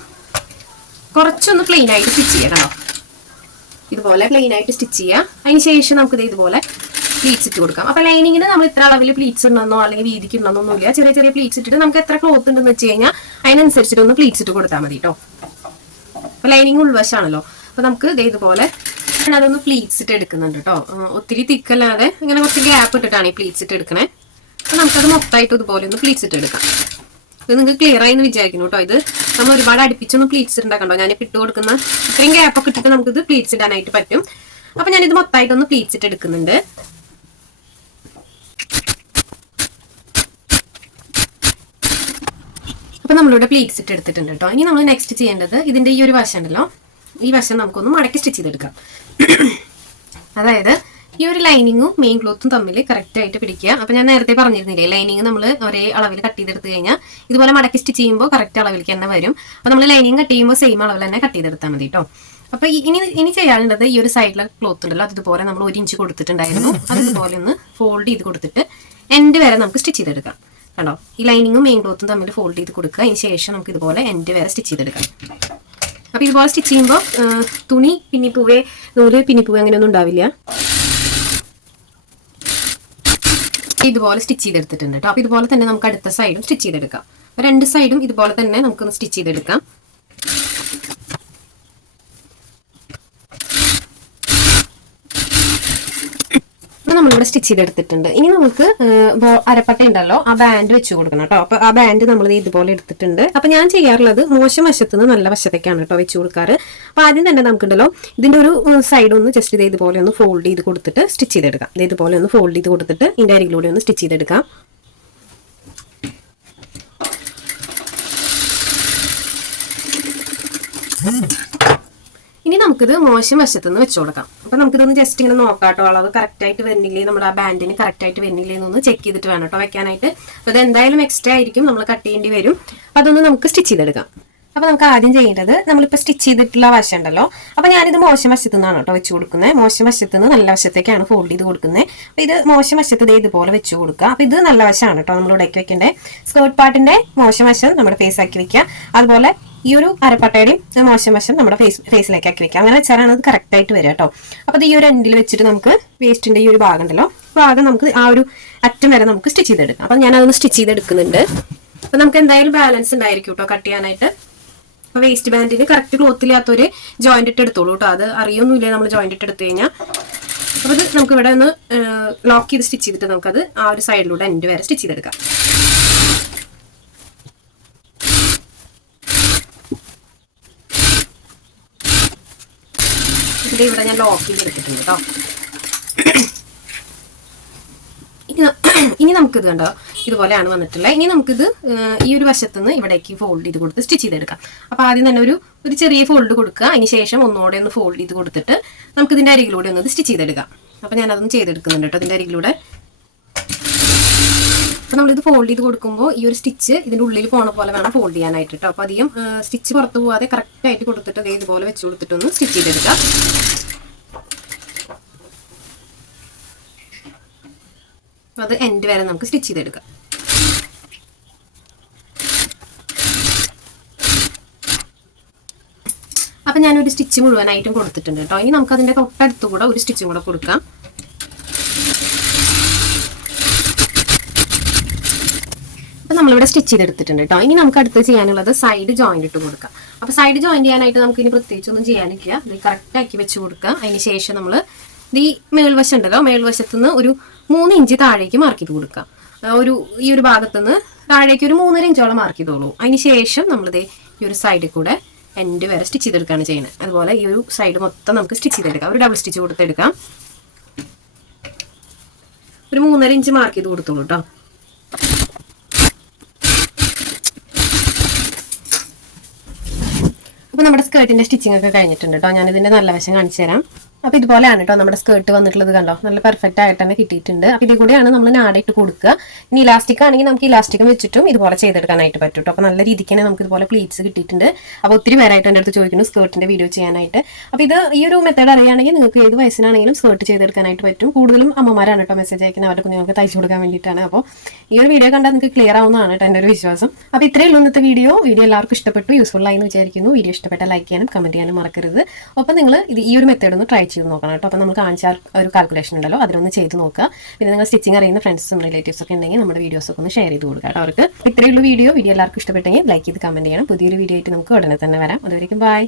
കുറച്ചൊന്ന് പ്ലെയിൻ ആയിട്ട് സ്റ്റിച്ച് ചെയ്യണം ഇതുപോലെ പ്ലെയിൻ ആയിട്ട് സ്റ്റിച്ച് ചെയ്യുക. അതിന് ശേഷം നമുക്ക് ഇത് ഇതുപോലെ പ്ലീറ്റ്സ് ഇട്ട് കൊടുക്കാം. അപ്പൊ ലൈനിങ്ങിന് നമ്മൾ ഇത്ര അളവിൽ പ്ലീറ്റ്സ് ഉണ്ടെന്നോ അല്ലെങ്കിൽ വീതിക്ക് ഉണ്ടെന്നോ ഒന്നുമില്ല ചെറിയ ചെറിയ പ്ലീറ്റ്സ് ഇട്ടിട്ട് നമുക്ക് എത്ര ക്ലോത്ത് ഉണ്ടെന്ന് വെച്ച് കഴിഞ്ഞാൽ അതിനനുസരിച്ചിട്ട് ഒന്ന് പ്ലീറ്റ്സ് ഇട്ട് കൊടുത്താൽ മതി കേട്ടോ അപ്പൊ ലൈനിങ് ഉൾവശമാണല്ലോ അപ്പൊ നമുക്ക് ഇതുപോലെ ഞാൻ അതൊന്ന് പ്ലീറ്റ്സ് ഇട്ട് എടുക്കുന്നുണ്ട് കേട്ടോ ഒത്തിരി തിക്കല്ലാതെ ഇങ്ങനെ കുറച്ച് ഗ്യാപ്പ് ഇട്ടിട്ടാണ് ഈ പ്ലീറ്റ്സ് ഇട്ട് എടുക്കണേ. അപ്പൊ നമുക്കത് മൊത്തമായിട്ട് ഇതുപോലെ ഒന്ന് പ്ലീറ്റ്സ് ഇട്ട് എടുക്കാം. ഇത് നിങ്ങൾക്ക് ക്ലിയർ ആയി എന്ന് വിചാരിക്കുന്നു കേട്ടോ ഇത് നമ്മൾ ഒരുപാട് അടുപ്പിച്ചൊന്നും പ്ലീറ്റ്സ് ഉണ്ടാക്കണ്ടോ ഞാൻ ഇട്ട് കൊടുക്കുന്ന ഇത്രയും ഗ്യാപ്പൊക്കെ ഇട്ടിട്ട് നമുക്കിത് പ്ലീറ്റ്സ് ഇടാനായിട്ട് പറ്റും. അപ്പൊ ഞാനിത് മൊത്തമായിട്ടൊന്ന് പ്ലീറ്റ്സ് ഇട്ട് എടുക്കുന്നുണ്ട്. അപ്പൊ നമ്മളിവിടെ പ്ലീറ്റ്സ് ഇട്ട് എടുത്തിട്ടുണ്ട് കേട്ടോ ഇനി നമ്മൾ നെക്സ്റ്റ് ചെയ്യേണ്ടത് ഇതിന്റെ ഈ ഒരു വശം ഉണ്ടല്ലോ. ഈ വശം നമുക്കൊന്ന് മടക്കി സ്റ്റിച്ച് ചെയ്തെടുക്കാം. അതായത് ഈ ഒരു ലൈനിങ്ങും മെയിൻ ക്ലോത്തും തമ്മിൽ കറക്റ്റ് ആയിട്ട് പിടിക്കുക. അപ്പം ഞാൻ നേരത്തെ പറഞ്ഞിരുന്നില്ലേ ലൈനിങ് നമ്മൾ ഒരേ അളവിൽ കട്ട് ചെയ്തെടുത്ത് കഴിഞ്ഞാൽ ഇതുപോലെ മടക്കി സ്റ്റിച്ച് ചെയ്യുമ്പോൾ കറക്റ്റ് അളവിൽ തന്നെ വരും. അപ്പം നമ്മൾ ലൈനിങ് കട്ട് ചെയ്യുമ്പോൾ സെയിം അളവിൽ തന്നെ കട്ട് ചെയ്തെടുത്താൽ മതി കേട്ടോ അപ്പൊ ഇനി ഇനി ചെയ്യാനുള്ളത് ഈ ഒരു സൈഡിലെ ക്ലോത്ത് ഉണ്ടല്ലോ അതുപോലെ നമ്മൾ ഒരു ഇഞ്ച് കൊടുത്തിട്ടുണ്ടായിരുന്നു. അതുപോലെ ഒന്ന് ഫോൾഡ് ചെയ്ത് കൊടുത്തിട്ട് എൻഡ് വരെ നമുക്ക് സ്റ്റിച്ച് ചെയ്തെടുക്കാം. കണ്ടോ? ഈ ലൈനിങ്ങും മെയിൻ ക്ലോത്തും തമ്മിൽ ഫോൾഡ് ചെയ്ത് കൊടുക്കുക. അതിന് ശേഷം നമുക്ക് ഇതുപോലെ എന്റെ വരെ സ്റ്റിച്ച് ചെയ്തെടുക്കാം. അപ്പം ഇതുപോലെ സ്റ്റിച്ച് ചെയ്യുമ്പോൾ തുണി പിന്നിപ്പൂവേ നൂൽ പിന്നിപ്പൂവ് അങ്ങനെയൊന്നും ഉണ്ടാവില്ല. ഇതുപോലെ സ്റ്റിച്ച് ചെയ്തെടുത്തിട്ടുണ്ട് കേട്ടോ. അപ്പോൾ ഇതുപോലെ തന്നെ നമുക്ക് അടുത്ത സൈഡും സ്റ്റിച്ച് ചെയ്തെടുക്കാം. രണ്ട് സൈഡും ഇതുപോലെ തന്നെ നമുക്കൊന്ന് സ്റ്റിച്ച് ചെയ്തെടുക്കാം. നമ്മളിവിടെ സ്റ്റിച്ച് ചെയ്തെടുത്തിട്ടുണ്ട്. ഇനി നമുക്ക് അരപ്പട്ട ഉണ്ടല്ലോ ആ ബാൻഡ് വെച്ച് കൊടുക്കണം കേട്ടോ. അപ്പൊ ആ ബാൻഡ് നമ്മൾ ഇതുപോലെ എടുത്തിട്ടുണ്ട്. അപ്പൊ ഞാൻ ചെയ്യാറുള്ളത് മോശം വശത്ത് നിന്ന് നല്ല വശത്തേക്കാണ് കേട്ടോ വെച്ച് കൊടുക്കാറ്. അപ്പൊ ആദ്യം തന്നെ നമുക്കുണ്ടല്ലോ ഇതിന്റെ ഒരു സൈഡ് ഒന്ന് ജസ്റ്റ് ഇത് ഇതുപോലെ ഒന്ന് ഫോൾഡ് ചെയ്ത് കൊടുത്തിട്ട് സ്റ്റിച്ച് ചെയ്തെടുക്കാം. ഇത് ഇതുപോലെ ഒന്ന് ഫോൾഡ് ചെയ്ത് കൊടുത്തിട്ട് ഇതിന്റെ അരികിലൂടെ ഒന്ന് സ്റ്റിച്ച് ചെയ്തെടുക്കാം. ഇനി നമുക്കിത് മോശം വശത്ത് നിന്ന് വെച്ചു കൊടുക്കാം. അപ്പൊ നമുക്കിതൊന്ന് ജസ്റ്റ് ഇങ്ങനെ നോക്കാട്ടോ. അളവ് കറക്റ്റ് ആയിട്ട് വരുന്നില്ലേ നമ്മുടെ ആ ബാൻഡിന് കറക്റ്റ് ആയിട്ട് വരുന്നില്ലേ എന്നൊന്ന് ചെക്ക് ചെയ്തിട്ട് വേണം കേട്ടോ വെക്കാനായിട്ട്. അപ്പൊ ഇത് എന്തായാലും എക്സ്ട്രാ ആയിരിക്കും നമ്മൾ കട്ട് ചെയ്യേണ്ടി വരും. അപ്പൊ അതൊന്ന് നമുക്ക് സ്റ്റിച്ച് ചെയ്തെടുക്കാം. അപ്പൊ നമുക്ക് ആദ്യം ചെയ്യേണ്ടത് നമ്മളിപ്പോ സ്റ്റിച്ച് ചെയ്തിട്ടുള്ള വശം ഉണ്ടല്ലോ. അപ്പൊ ഞാനിത് മോശം വശത്ത് നിന്നാണ് കേട്ടോ വെച്ച് കൊടുക്കുന്നത്. മോശം വശത്ത് നിന്ന് നല്ല വശത്തേക്കാണ് ഫോൾഡ് ചെയ്ത് കൊടുക്കുന്നത്. അപ്പൊ ഇത് മോശം വശത്ത് ഇതുപോലെ വെച്ച് കൊടുക്കുക. അപ്പൊ ഇത് നല്ല വശമാണ് കേട്ടോ നമ്മൾ ഉടക്കി വെക്കേണ്ടത് സ്കേർട്ട് പാർട്ടിന്റെ മോശം വശം നമ്മുടെ ഫേസ് ആക്കി വെക്കുക. അതുപോലെ ഈ ഒരു അരപ്പട്ടയുടെയും മോശം വശം നമ്മുടെ ഫേസ് ഫേസിലേക്ക് ആക്കി വെക്കാം. അങ്ങനെ വെച്ചാലാണ് അത് കറക്റ്റ് ആയിട്ട് വരിക കേട്ടോ അപ്പോൾ ഈ ഒരു എൻഡിൽ വെച്ചിട്ട് നമുക്ക് വേസ്റ്റിന്റെ ഈ ഒരു ഭാഗം ഉണ്ടല്ലോ ഭാഗം നമുക്ക് ആ ഒരു അറ്റം വരെ നമുക്ക് സ്റ്റിച്ച് ചെയ്തെടുക്കാം. അപ്പൊ ഞാൻ അതൊന്ന് സ്റ്റിച്ച് ചെയ്തെടുക്കുന്നുണ്ട്. അപ്പൊ നമുക്ക് എന്തായാലും ബാലൻസ് ഉണ്ടായിരിക്കും കേട്ടോ കട്ട് ചെയ്യാനായിട്ട് അപ്പോൾ വേസ്റ്റ് ബാൻഡിന് കറക്റ്റ് ക്ലോത്ത് ജോയിന്റ് ഇട്ട് എടുത്തോളൂ കേട്ടോ അത് അറിയൊന്നുമില്ല നമ്മൾ ജോയിന്റ് ഇട്ട് എടുത്തു കഴിഞ്ഞാൽ അപ്പോൾ ഇത് നമുക്ക് ഇവിടെ ഒന്ന് ലോക്ക് ചെയ്ത് സ്റ്റിച്ച് ചെയ്തിട്ട് നമുക്കത് ആ ഒരു സൈഡിലൂടെ എൻഡ് വരെ സ്റ്റിച്ച് ചെയ്തെടുക്കാം. ഇതിന്റെ ഇവിടെ ഞാൻ ലോക്കിൽ എടുത്തിട്ടുണ്ട് കേട്ടോ ഇനി ഇനി നമുക്കിത് കണ്ടോ? ഇതുപോലെയാണ് വന്നിട്ടുള്ളത്. ഇനി നമുക്കിത് ഈ ഒരു വശത്തുനിന്ന് ഇവിടേക്ക് ഫോൾഡ് ചെയ്ത് കൊടുത്ത് സ്റ്റിച്ച് ചെയ്തെടുക്കാം. അപ്പോൾ ആദ്യം തന്നെ ഒരു ഒരു ചെറിയ ഫോൾഡ് കൊടുക്കുക. അതിന് ശേഷം ഒന്നുകൂടെ ഒന്ന് ഫോൾഡ് ചെയ്ത് കൊടുത്തിട്ട് നമുക്കിതിന്റെ അരികിലൂടെ ഒന്ന് സ്റ്റിച്ച് ചെയ്തെടുക്കാം. അപ്പോൾ ഞാനതൊന്ന് ചെയ്തെടുക്കുന്നുണ്ട് കേട്ടോ ഇതിന്റെ അരികിലൂടെ അപ്പോൾ നമ്മളിത് ഫോൾഡ് ചെയ്ത് കൊടുക്കുമ്പോൾ ഈ ഒരു സ്റ്റിച്ച് ഇതിന്റെ ഉള്ളിൽ പോണ പോലെ വേണം ഫോൾഡ് ചെയ്യാനായിട്ട് കേട്ടോ അപ്പോൾ അധികം സ്റ്റിച്ച് പുറത്ത് പോവാതെ കറക്റ്റ് ആയിട്ട് കൊടുത്തിട്ട് ദേ ഇതുപോലെ വെച്ച് കൊടുത്തിട്ടൊന്ന് സ്റ്റിച്ച് ചെയ്തെടുക്കാം. അത് എൻഡ് വരെ നമുക്ക് സ്റ്റിച്ച് ചെയ്തെടുക്കാം. അപ്പം ഞാനൊരു സ്റ്റിച്ച് മുഴുവനായിട്ടും കൊടുത്തിട്ടുണ്ട് കേട്ടോ ഇനി നമുക്ക് തൊട്ടടുത്തു തൊട്ടടുത്ത് കൂടെ ഒരു സ്റ്റിച്ചും കൂടെ കൊടുക്കാം. നമ്മളിവിടെ സ്റ്റിച്ച് ചെയ്തെടുത്തിട്ടുണ്ട് കേട്ടോ ഇനി നമുക്ക് അടുത്ത് ചെയ്യാനുള്ളത് സൈഡ് ജോയിന്റ് ഇട്ട് കൊടുക്കാം. അപ്പോൾ സൈഡ് ജോയിന്റ് ചെയ്യാനായിട്ട് നമുക്ക് ഇനി പ്രത്യേകിച്ചൊന്നും ചെയ്യാനില്ല. ഇത് കറക്റ്റ് ആക്കി വെച്ച് കൊടുക്കുക. അതിന് ശേഷം നമ്മൾ ഈ മേൽവശം ഉണ്ടല്ലോ മേൽവശത്ത് നിന്ന് ഒരു മൂന്ന് ഇഞ്ച് താഴേക്ക് മാർക്ക് ചെയ്ത് കൊടുക്കാം ഒരു ഈ ഒരു ഭാഗത്തുനിന്ന് താഴേക്ക് ഒരു മൂന്നര ഇഞ്ചോളം മാർക്ക് ചെയ്തോളൂ. അതിന് ശേഷം നമ്മളിത് ഈ ഒരു സൈഡിൽ കൂടെ എൻഡ് വരെ സ്റ്റിച്ച് ചെയ്തെടുക്കുകയാണ് ചെയ്യുന്നത്. അതുപോലെ ഈ ഒരു സൈഡ് മൊത്തം നമുക്ക് സ്റ്റിച്ച് ചെയ്തെടുക്കാം. ഒരു ഡബിൾ സ്റ്റിച്ച് കൊടുത്തെടുക്കാം. ഒരു മൂന്നര ഇഞ്ച് മാർക്ക് ചെയ്ത് കൊടുത്തോളൂ കേട്ടോ അപ്പോൾ നമ്മുടെ സ്കേർട്ടിന്റെ സ്റ്റിച്ചിങ് ഒക്കെ കഴിഞ്ഞിട്ടുണ്ട് കേട്ടോ ഞാനിതിന്റെ നല്ല വശം കാണിച്ചു തരാം അപ്പോൾ ഇതുപോലെയാണ് കേട്ടോ നമ്മുടെ സ്കേർട്ട് വന്നിട്ടുള്ളത് കണ്ടോ? നല്ല പെർഫെക്റ്റ് ആയിട്ട് തന്നെ കിട്ടിയിട്ടുണ്ട്. അപ്പോൾ ഇതിൽ കൂടെയാണ് നമ്മൾ നാടായിട്ട് കൊടുക്കുക. ഇനി ഇലാസ്റ്റിക് ആണെങ്കിൽ നമുക്ക് ഇലാസ്റ്റിക്കും വെച്ചിട്ടും ഇതുപോലെ ചെയ്തെടുക്കാനായിട്ട് പറ്റും കേട്ടോ അപ്പോൾ നല്ല രീതിക്ക് തന്നെ നമുക്ക് ഇതുപോലെ പ്ലീറ്റ്സ് കിട്ടിയിട്ടുണ്ട്. അപ്പോൾ ഒത്തിരി പേരായിട്ട് എന്റെ അടുത്ത് ചോദിക്കുന്നു സ്കേർട്ടിന്റെ വീഡിയോ ചെയ്യാനായിട്ട്. അപ്പോൾ ഇത് ഈ ഒരു മെത്തേഡ് അറിയുകയാണെങ്കിൽ നിങ്ങൾക്ക് ഏത് വയസ്സിനാണെങ്കിലും സ്കേർട്ട് ചെയ്തെടുക്കാനായിട്ട് പറ്റും. കൂടുതലും അമ്മമാരാണ് കേട്ടോ മെസ്സേജ് അയക്കുന്നത്. അവരുടെ കുഞ്ഞുങ്ങൾക്ക് തയ്ച്ചു കൊടുക്കാൻ വേണ്ടിയിട്ടാണ്. അപ്പോൾ ഈ ഒരു വീഡിയോ കണ്ടാൽ നിങ്ങൾക്ക് ക്ലിയർ ആവുന്നതാണ് കേട്ടോ എന്റെ ഒരു വിശ്വാസം. അപ്പോൾ ഇത്രയേ ഉള്ളൂ ഇന്നത്തെ വീഡിയോ വീഡിയോ എല്ലാവർക്കും ഇഷ്ടപ്പെട്ടു യൂസ്ഫുൾ ആയി എന്ന് വിചാരിക്കുന്നു. വീഡിയോ ഇഷ്ടപ്പെട്ട ലൈക്ക് ചെയ്യാനും കമന്റ് ചെയ്യാനും മറക്കരുത്. ഒപ്പം നിങ്ങൾ ഇത് ഈ ഒരു മെത്തേഡ് ഒന്ന് ട്രൈ ചെയ്ത് നോക്കണം കേട്ടോ. അപ്പോൾ നമ്മൾ കാണിച്ച ഒരു കാൽക്കുലേഷൻ ഉണ്ടല്ലോ അതിലൊന്ന് ചെയ്ത് നോക്കുക. പിന്നെ നിങ്ങൾ സ്റ്റിച്ചിങ് അറിയുന്ന ഫ്രണ്ട്സും റിലേറ്റീവ്സ് ഒക്കെ ഉണ്ടെങ്കിൽ നമ്മുടെ വീഡിയോസ് ഒക്കെ ഒന്ന് ഷെയർ ചെയ്ത് കൊടുക്കുക കേട്ടോ അവർക്ക്. ഇത്രയുള്ള വീഡിയോ വീഡിയോ എല്ലാവർക്കും ഇഷ്ടപ്പെട്ടെങ്കിൽ ലൈക്ക് ചെയ്ത് കമന്റ് ചെയ്യണം. പുതിയൊരു വീഡിയോ ആയിട്ട് നമുക്ക് ഉടനെ തന്നെ വരാം. അതുവരേക്കും ബൈ